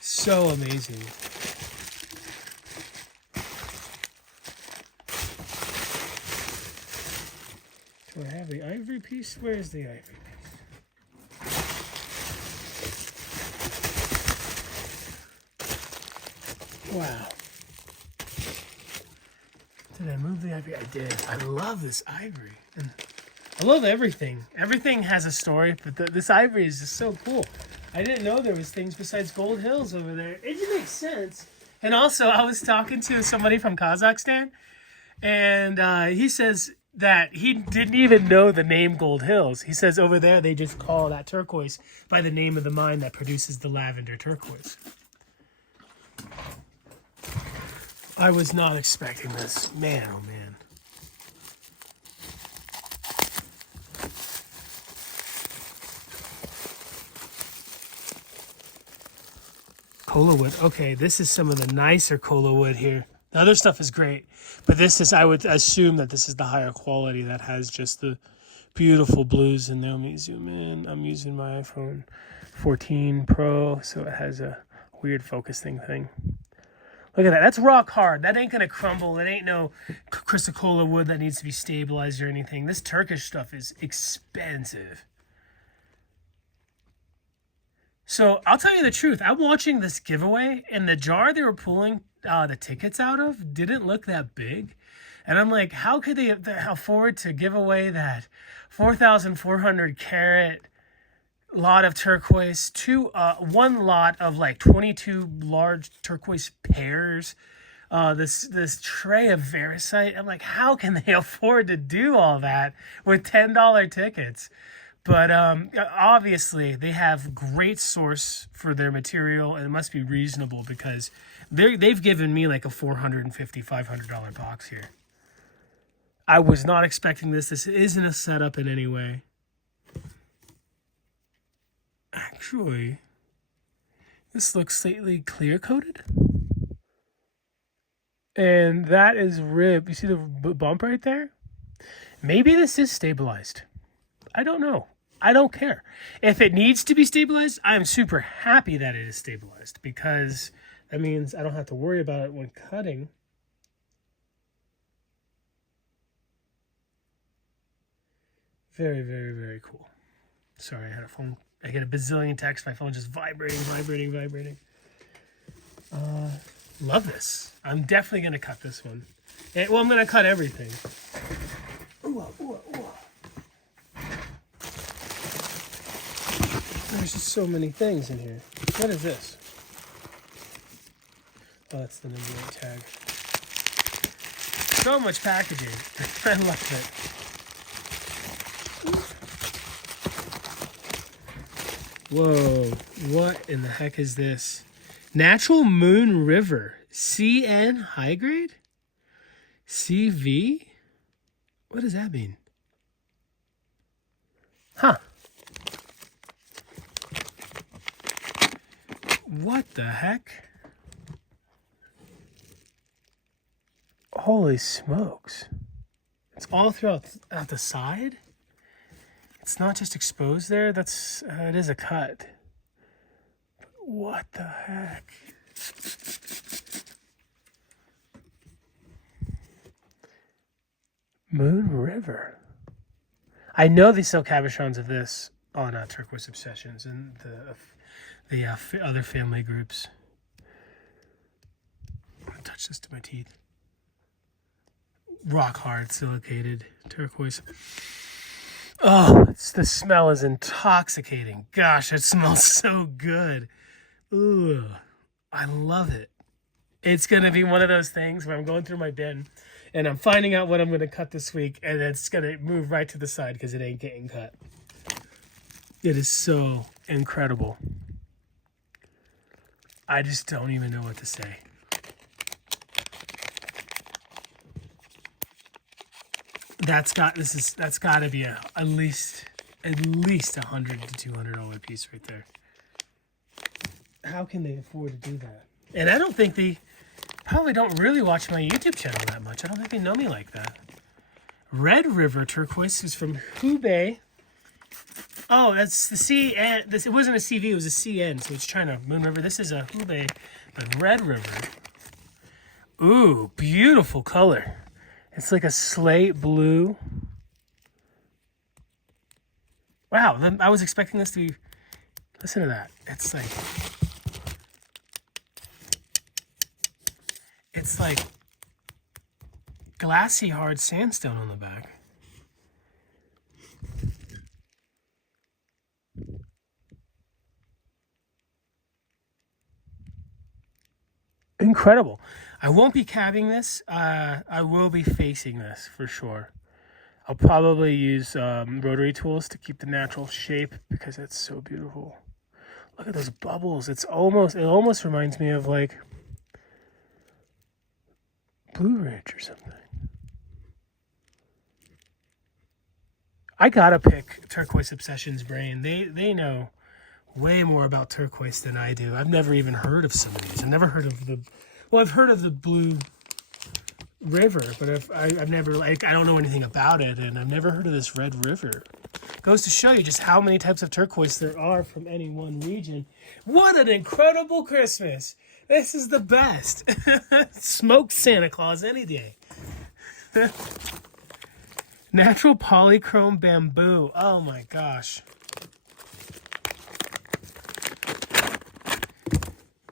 so amazing. Do I have the ivory piece? Where is the ivory piece? Wow. Did I move the ivory? I did. I love this ivory. And I love everything. Everything has a story, but this ivory is just so cool. I didn't know there was things besides Gold Hills over there. It just makes sense. And also, I was talking to somebody from Kazakhstan, and he says that he didn't even know the name Gold Hills. He says over there they just call that turquoise by the name of the mine that produces the lavender turquoise. I was not expecting this. Man, oh man. Cola wood. Okay, this is some of the nicer cola wood here. The other stuff is great, but this is, I would assume that this is the higher quality that has just the beautiful blues in there. Let me zoom in. I'm using my iPhone 14 Pro, so it has a weird focusing thing. Look at that. That's rock hard. That ain't going to crumble. It ain't no chrysocolla wood that needs to be stabilized or anything. This Turkish stuff is expensive. So I'll tell you the truth. I'm watching this giveaway, and the jar they were pulling the tickets out of didn't look that big. And I'm like, how could they afford to give away that 4,400 carat lot of turquoise to one lot of like 22 large turquoise pairs this tray of Verisite. I'm like, how can they afford to do all that with $10 tickets? But obviously, they have great source for their material, and it must be reasonable because they've given me like a $450, $500 box here. I was not expecting this. This isn't a setup in any way. Actually, this looks slightly clear coated. And that is rib. You see the bump right there? Maybe this is stabilized. I don't know. I don't care. If it needs to be stabilized, I'm super happy that it is stabilized because that means I don't have to worry about it when cutting. Very, very, very cool. Sorry, I had a phone. I get a bazillion texts. My phone just vibrating. Love this. I'm definitely going to cut this one. Well, I'm going to cut everything. Ooh. There's just so many things in here. What is this? Oh, that's the number 8 tag. So much packaging. I love it. Whoa, what in the heck is this? Natural Moon River. CN high grade? CV? What does that mean? Huh. What the heck? Holy smokes. It's all throughout out the side? It's not just exposed there. That's it is a cut. What the heck? Moon River. I know they sell cabochons of this on Turquoise Obsessions and the other family groups. I'm gonna touch this to my teeth. Rock hard silicated turquoise. Oh, the smell is intoxicating. Gosh, it smells so good. Ooh, I love it. It's going to be one of those things where I'm going through my bin and I'm finding out what I'm going to cut this week, and it's going to move right to the side because it ain't getting cut. It is so incredible. I just don't even know what to say. That's got to be at least $100 to $200 piece right there. How can they afford to do that? And I don't think they probably don't really watch my YouTube channel that much. I don't think they know me like that. Red River Turquoise is from Hubei. Oh, that's the CN. It wasn't a CV, it was a CN. So it's China. Moon River. This is a Hubei, but Red River. Ooh, beautiful color. It's like a slate blue. Wow, I was expecting this to be... Listen to that. It's like glassy hard sandstone on the back. Incredible. I won't be cabbing this. I will be facing this for sure. I'll probably use rotary tools to keep the natural shape because it's so beautiful. Look at those bubbles. It almost reminds me of like Blue Ridge or something. I gotta pick Turquoise Obsessions brain. They know way more about turquoise than I do. I've never even heard of some of these. I've never heard of I've heard of the Blue River, but I've never, I don't know anything about it, and I've never heard of this Red River. Goes to show you just how many types of turquoise there are from any one region. What an incredible Christmas! This is the best. Smoked Santa Claus any day. Natural polychrome bamboo. Oh my gosh.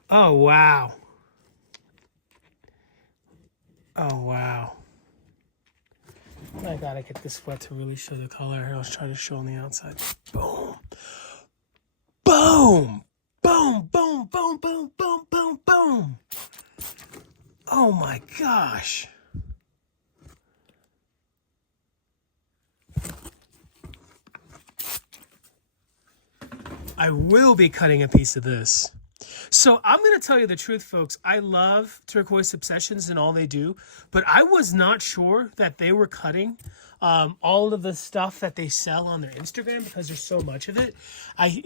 Oh wow. Oh wow. I gotta get this wet to really show the color. I was trying to show on the outside. Boom. Boom. Boom, boom, boom, boom, boom, boom, boom. Oh Oh my gosh. I will be cutting a piece of this. So I'm going to tell you the truth, folks. I love Turquoise Obsessions and all they do, but I was not sure that they were cutting all of the stuff that they sell on their Instagram because there's so much of it.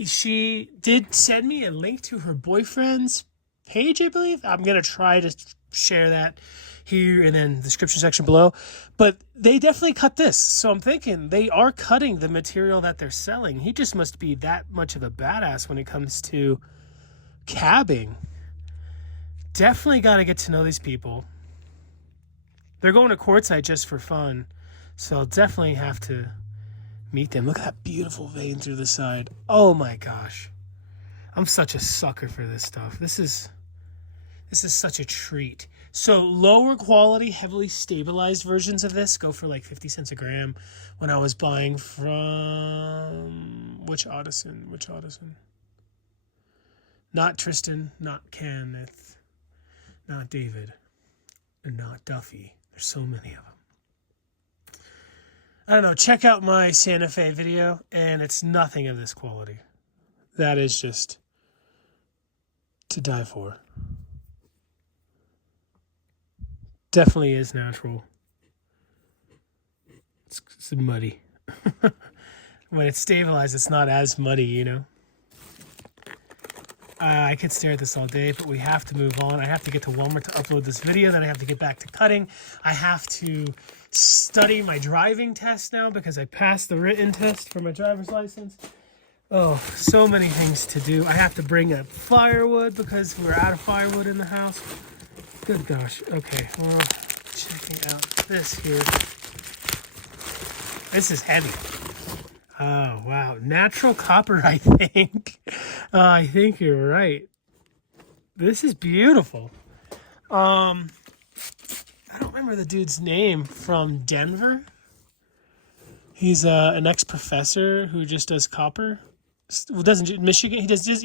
She did send me a link to her boyfriend's page, I believe. I'm going to try to share that here and then the description section below. But they definitely cut this. So I'm thinking they are cutting the material that they're selling. He just must be that much of a badass when it comes to cabbing. Definitely got to get to know these people. They're going to Quartzsite just for fun. So I'll definitely have to meet them. Look at that beautiful vein through the side. Oh my gosh. I'm such a sucker for this stuff. This is such a treat. So lower quality, heavily stabilized versions of this go for like 50 cents a gram when I was buying from which Addison? Not Tristan, not Kenneth, not David, and not Duffy. There's so many of them. I don't know. Check out my Santa Fe video, and it's nothing of this quality. That is just to die for. Definitely is natural. It's muddy. When it's stabilized, it's not as muddy, you know. I could stare at this all day, but we have to move on. I have to get to Walmart to upload this video. Then I have to get back to cutting. I have to study my driving test now because I passed the written test for my driver's license. Oh, so many things to do. I have to bring up firewood because we're out of firewood in the house. Good gosh. Okay, well, checking out this here. This is heavy. Oh, wow. Natural copper, I think. I think you're right. This is beautiful. I don't remember the dude's name from Denver. He's an ex-professor who just does copper. Well, doesn't Michigan? He doesn't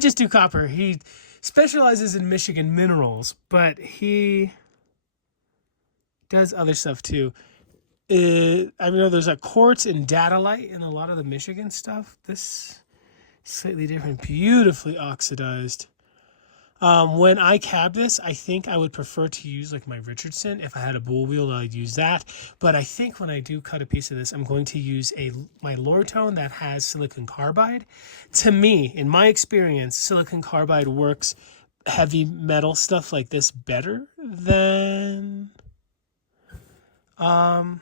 just do copper. He specializes in Michigan minerals, but he does other stuff too. I know there's a quartz and datolite in a lot of the Michigan stuff. This slightly different, beautifully oxidized. When I cab this, I think I would prefer to use like my Richardson. If I had a bull wheel, I'd use that. But I think when I do cut a piece of this, I'm going to use my Lortone that has silicon carbide. To me, in my experience, silicon carbide works heavy metal stuff like this better than my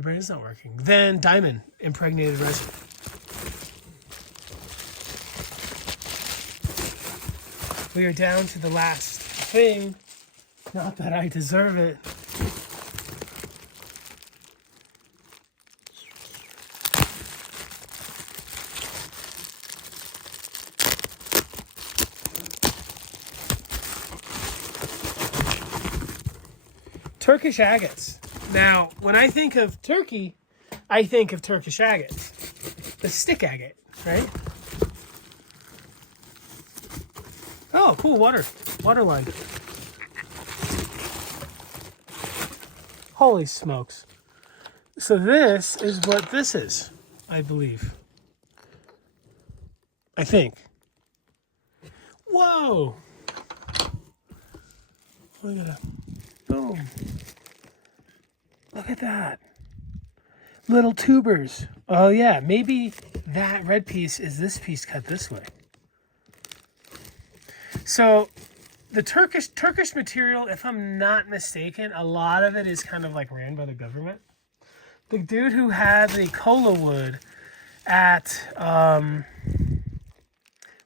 brain is not working. Then diamond impregnated resin. We are down to the last thing. Not that I deserve it. Turkish agates. Now, when I think of Turkey, I think of Turkish agates. The stick agate, right? Oh, cool, water line. Holy smokes. So this is what this is, I believe. I think. Whoa! Look at that. Boom. Look at that. Little tubers. Oh yeah, maybe that red piece is this piece cut this way. So the Turkish material, if I'm not mistaken, a lot of it is kind of like ran by the government. The dude who had the cola wood at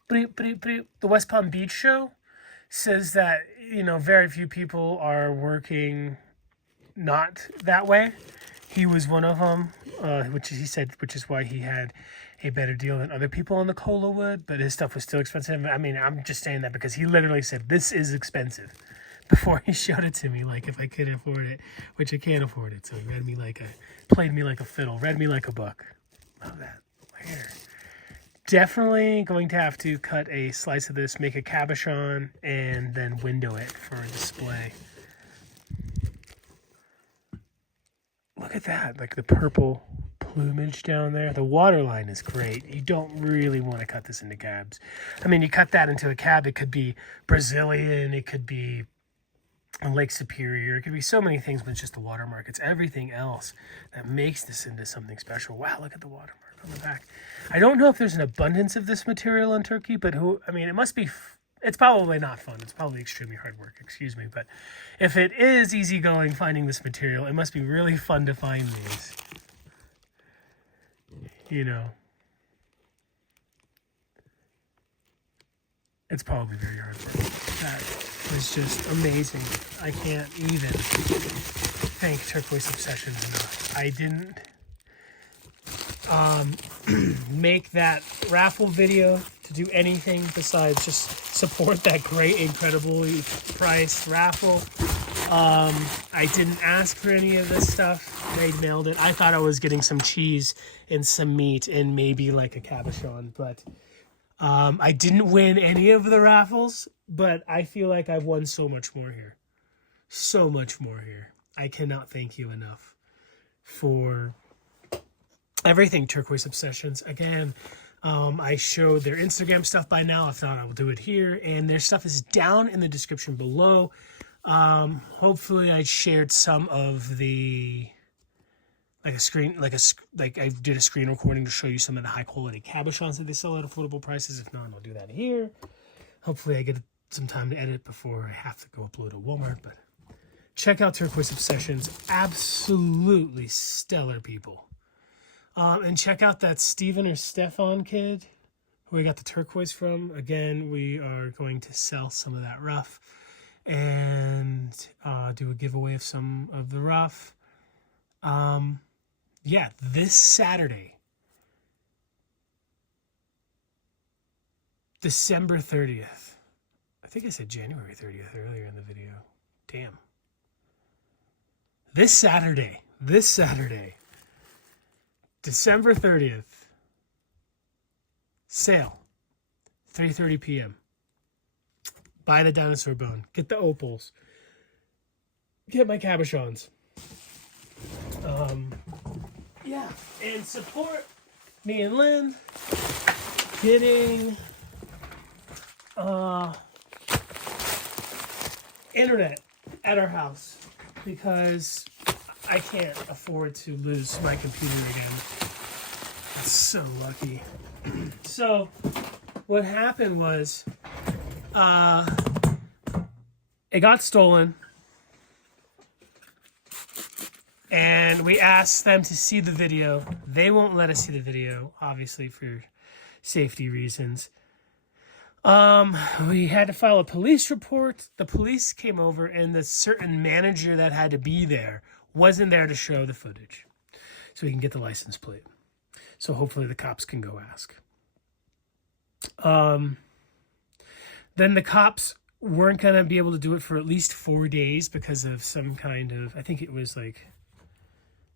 the West Palm Beach show says that, you know, very few people are working not that way. He was one of them, which is why he had a better deal than other people on the cola wood, but his stuff was still expensive. I mean, I'm just saying that because he literally said, this is expensive before he showed it to me, like if I could afford it, which I can't afford it. So he played me like a fiddle, read me like a book. Love that. My hair. definitely going to have to cut a slice of this, make a cabochon, and then window it for a display. Look at that, like the purple plumage down there. The waterline is great. You don't really want to cut this into cabs. I mean, you cut that into a cab, it could be Brazilian, it could be Lake Superior, it could be so many things, but it's just the watermark. It's everything else that makes this into something special. Wow, look at the watermark on the back. I don't know if there's an abundance of this material in Turkey, but it must be, it's probably not fun. It's probably extremely hard work, excuse me. But if it is easygoing finding this material, it must be really fun to find these. You know, it's probably very hard work. That was just amazing. I can't even thank Turquoise Obsessions enough. I didn't make that raffle video to do anything besides just support that great, incredibly priced raffle. I didn't ask for any of this stuff. They mailed it. I thought I was getting some cheese and some meat and maybe like a cabochon, but I didn't win any of the raffles, but I feel like I've won so much more here. So much more here. I cannot thank you enough for everything, Turquoise Obsessions. Again, I showed their Instagram stuff by now. I thought I will do it here, and their stuff is down in the description below. Hopefully I shared some of the, like I did a screen recording to show you some of the high quality cabochons that they sell at affordable prices. If not, I'll do that here. Hopefully I get some time to edit before I have to go upload to Walmart, but check out Turquoise Obsessions. Absolutely stellar people. And check out that Steven or Stefan kid who I got the turquoise from. Again, we are going to sell some of that rough and do a giveaway of some of the rough. Yeah, this Saturday, December 30th. I think I said January 30th earlier in the video. Damn. This Saturday, December 30th, sale, 3:30 p.m. Buy the dinosaur bone. Get the opals. Get my cabochons. Yeah, and support me and Lynn getting internet at our house because I can't afford to lose my computer again. I'm so lucky. So what happened was it got stolen, and we asked them to see the video. They won't let us see the video, obviously for safety reasons. We had to file a police report. The police came over, and the certain manager that had to be there wasn't there to show the footage so we can get the license plate. So hopefully the cops can go ask. Then the cops weren't going to be able to do it for at least 4 days because of some kind of, I think it was like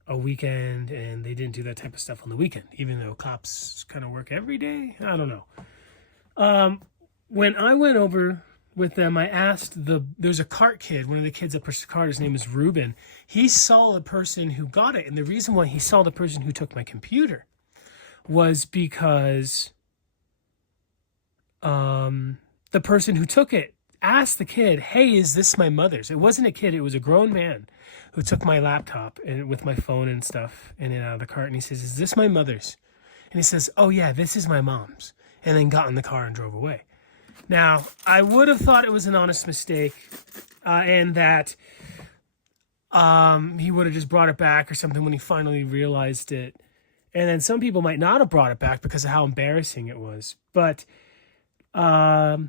a weekend, and they didn't do that type of stuff on the weekend, even though cops kind of work every day. I don't know. When I went over with them, I asked there's a cart kid, one of the kids that pushed the cart, his name is Ruben. He saw the person who got it, and the reason why he saw the person who took my computer was because the person who took it asked the kid, hey, is this my mother's? It wasn't a kid, it was a grown man who took my laptop and with my phone and stuff in and out of the cart, and he says, is this my mother's? And he says, oh yeah, this is my mom's, and then got in the car and drove away. Now, I would have thought it was an honest mistake, and that he would have just brought it back or something when he finally realized it. And then some people might not have brought it back because of how embarrassing it was. But, so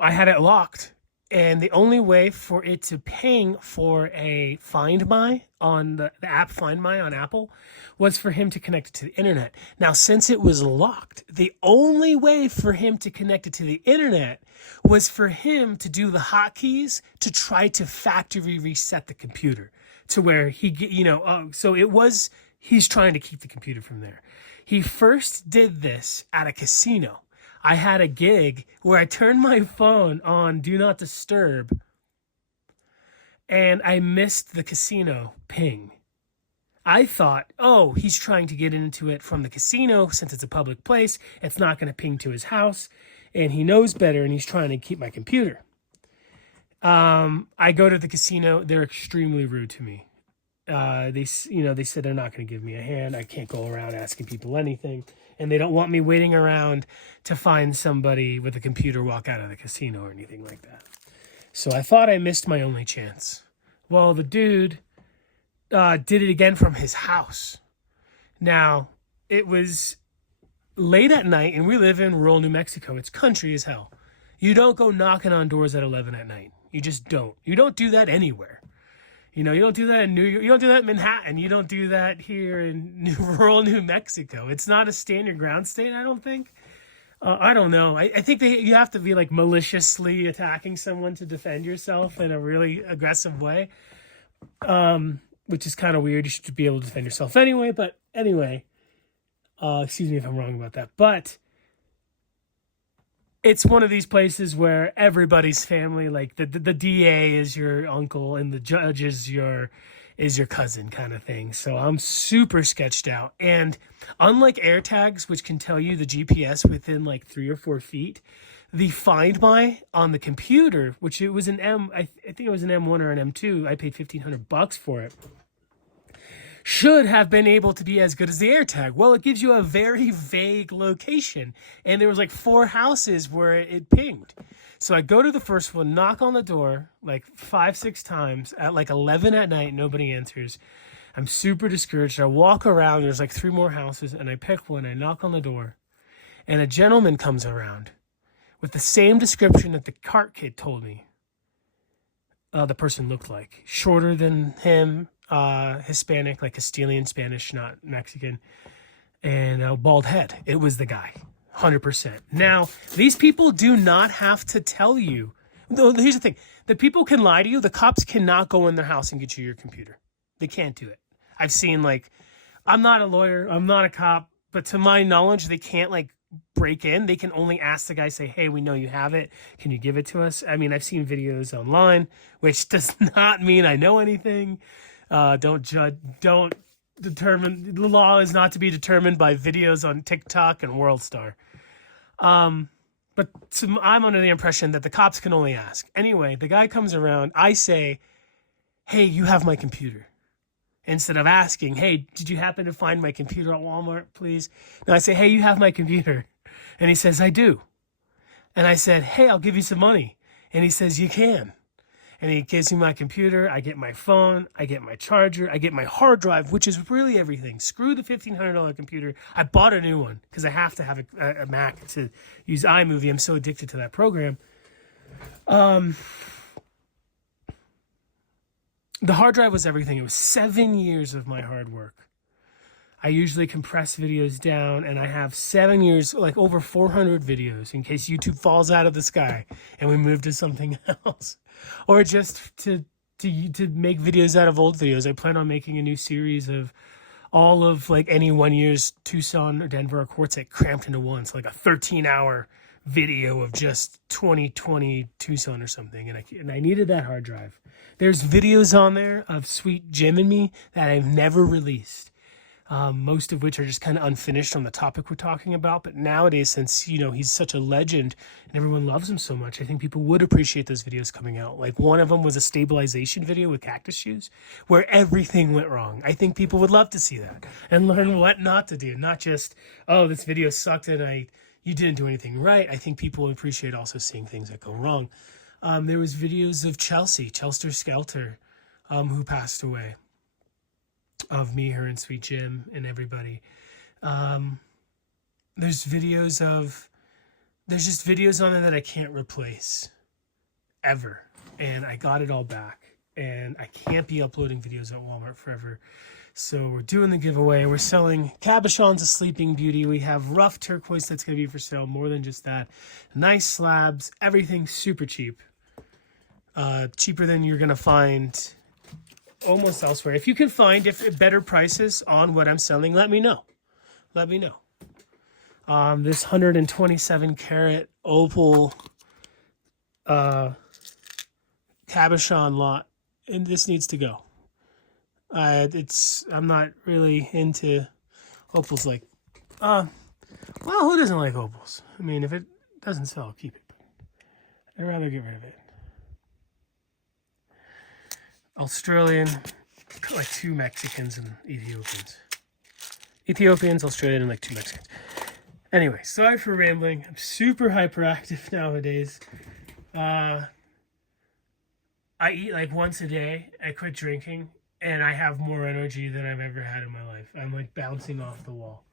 I had it locked. And the only way for it to ping for a Find My on the app Find My on Apple was for him to connect it to the internet. Now, since it was locked, the only way for him to connect it to the internet was for him to do the hotkeys to try to factory reset the computer to where he, so it was he's trying to keep the computer from there. He first did this at a casino. I had a gig where I turned my phone on Do Not Disturb, and I missed the casino ping. I thought, oh, he's trying to get into it from the casino since it's a public place. It's not going to ping to his house, and he knows better, and he's trying to keep my computer. I go to the casino. They're extremely rude to me. They said they're not going to give me a hand. I can't go around asking people anything, and they don't want me waiting around to find somebody with a computer walk out of the casino or anything like that. So I thought I missed my only chance. Well, the dude did it again from his house. Now, it was late at night, and we live in rural New Mexico. It's country as hell. You don't go knocking on doors at 11 at night. You just don't. You don't do that anywhere. You don't do that in New York. You don't do that in Manhattan. You don't do that here in rural New Mexico. It's not a stand your ground state, I don't think. I don't know. I think you have to be like maliciously attacking someone to defend yourself in a really aggressive way. Which is kind of weird. You should be able to defend yourself anyway. But anyway, excuse me if I'm wrong about that. But it's one of these places where everybody's family, like the DA is your uncle and the judge is your cousin kind of thing. So I'm super sketched out. And unlike AirTags, which can tell you the GPS within like 3 or 4 feet, the Find My on the computer, which it was an I think it was an M1 or an M2. I paid $1,500 for it. Should have been able to be as good as the AirTag. Well, it gives you a very vague location. And there was like 4 houses where it pinged. So I go to the first one, knock on the door like 5-6 times at like 11 at night. Nobody answers. I'm super discouraged. I walk around. There's like 3 more houses. And I pick one. I knock on the door. And a gentleman comes around with the same description that the cart kid told me the person looked like. Shorter than him, Hispanic, like Castilian Spanish, not Mexican, and a bald head. It was the guy, 100%. Now, these people do not have to tell you. Though, here's the thing. The people can lie to you. The cops cannot go in their house and get you your computer. They can't do it. I've seen, like, I'm not a lawyer. I'm not a cop. But to my knowledge, they can't, like, break in. They can only ask the guy, say, hey, we know you have it. Can you give it to us? I mean, I've seen videos online, which does not mean I know anything. Don't judge. Don't determine. The law is not to be determined by videos on TikTok and WorldStar. But I'm under the impression that the cops can only ask. Anyway, the guy comes around. I say, hey, you have my computer. Instead of asking, hey, did you happen to find my computer at Walmart, please? No, I say, hey, you have my computer. And he says, I do. And I said, hey, I'll give you some money. And he says, you can. And he gives me my computer. I get my phone. I get my charger. I get my hard drive, which is really everything. Screw the $1,500 computer. I bought a new one because I have to have a Mac to use iMovie. I'm so addicted to that program. The hard drive was everything. It was 7 years of my hard work. I usually compress videos down, and I have 7 years, like over 400 videos in case YouTube falls out of the sky and we move to something else. Or just to make videos out of old videos. I plan on making a new series of all of like any 1 year's Tucson or Denver or Quartzsite cramped into one. So like a 13-hour video of just 2020 Tucson or something. And I needed that hard drive. There's videos on there of Sweet Jim and me that I've never released. Most of which are just kind of unfinished on the topic we're talking about. But nowadays, since, he's such a legend and everyone loves him so much, I think people would appreciate those videos coming out. Like one of them was a stabilization video with cactus shoes where everything went wrong. I think people would love to see that and learn what not to do. Not just, oh, this video sucked and you didn't do anything right. I think people would appreciate also seeing things that go wrong. There was videos of Chelster Skelter, who passed away. Of me, her, and Sweet Jim, and everybody. There's just videos on there that I can't replace ever. And I got it all back. And I can't be uploading videos at Walmart forever. So we're doing the giveaway. We're selling Cabochon's a Sleeping Beauty. We have rough turquoise that's going to be for sale. More than just that. Nice slabs. Everything super cheap. Cheaper than you're going to find almost elsewhere. If you can find better prices on what I'm selling, let me know. Let me know. This 127 karat opal Cabochon lot, and this needs to go. I'm not really into opals like, well, who doesn't like opals? I mean, if it doesn't sell, keep it. I'd rather get rid of it. Australian, like 2 Mexicans and Ethiopians. Ethiopians, Australian, and like 2 Mexicans. Anyway, sorry for rambling. I'm super hyperactive nowadays. I eat like once a day. I quit drinking, and I have more energy than I've ever had in my life. I'm like bouncing off the wall.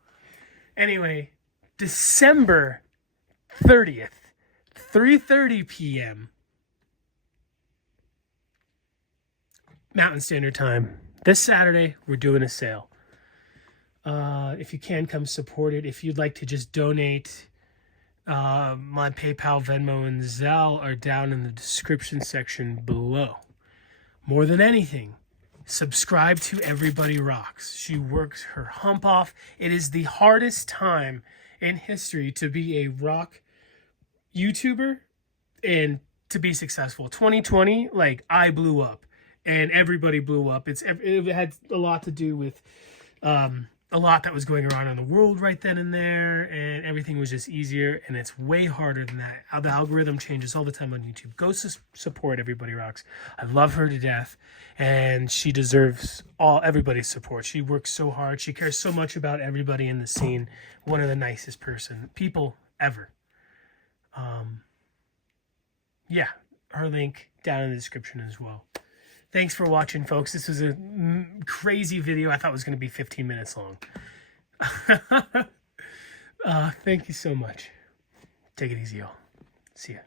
Anyway, December 30th, 3:30 p.m. Mountain Standard Time. This Saturday, we're doing a sale. If you can, come support it. If you'd like to just donate, my PayPal, Venmo, and Zelle are down in the description section below. More than anything, subscribe to Everybody Rocks. She works her hump off. It is the hardest time in history to be a rock YouTuber and to be successful. 2020, like, I blew up and everybody blew up. It had a lot to do with a lot that was going around in the world right then and there, and everything was just easier, and it's way harder than that. The algorithm changes all the time on YouTube. Go support Everybody Rocks. I love her to death, and she deserves everybody's support. She works so hard. She cares so much about everybody in the scene. One of the nicest people ever. Yeah, her link down in the description as well. Thanks for watching, folks. This was a crazy video. I thought it was going to be 15 minutes long. Thank you so much. Take it easy, y'all. See ya.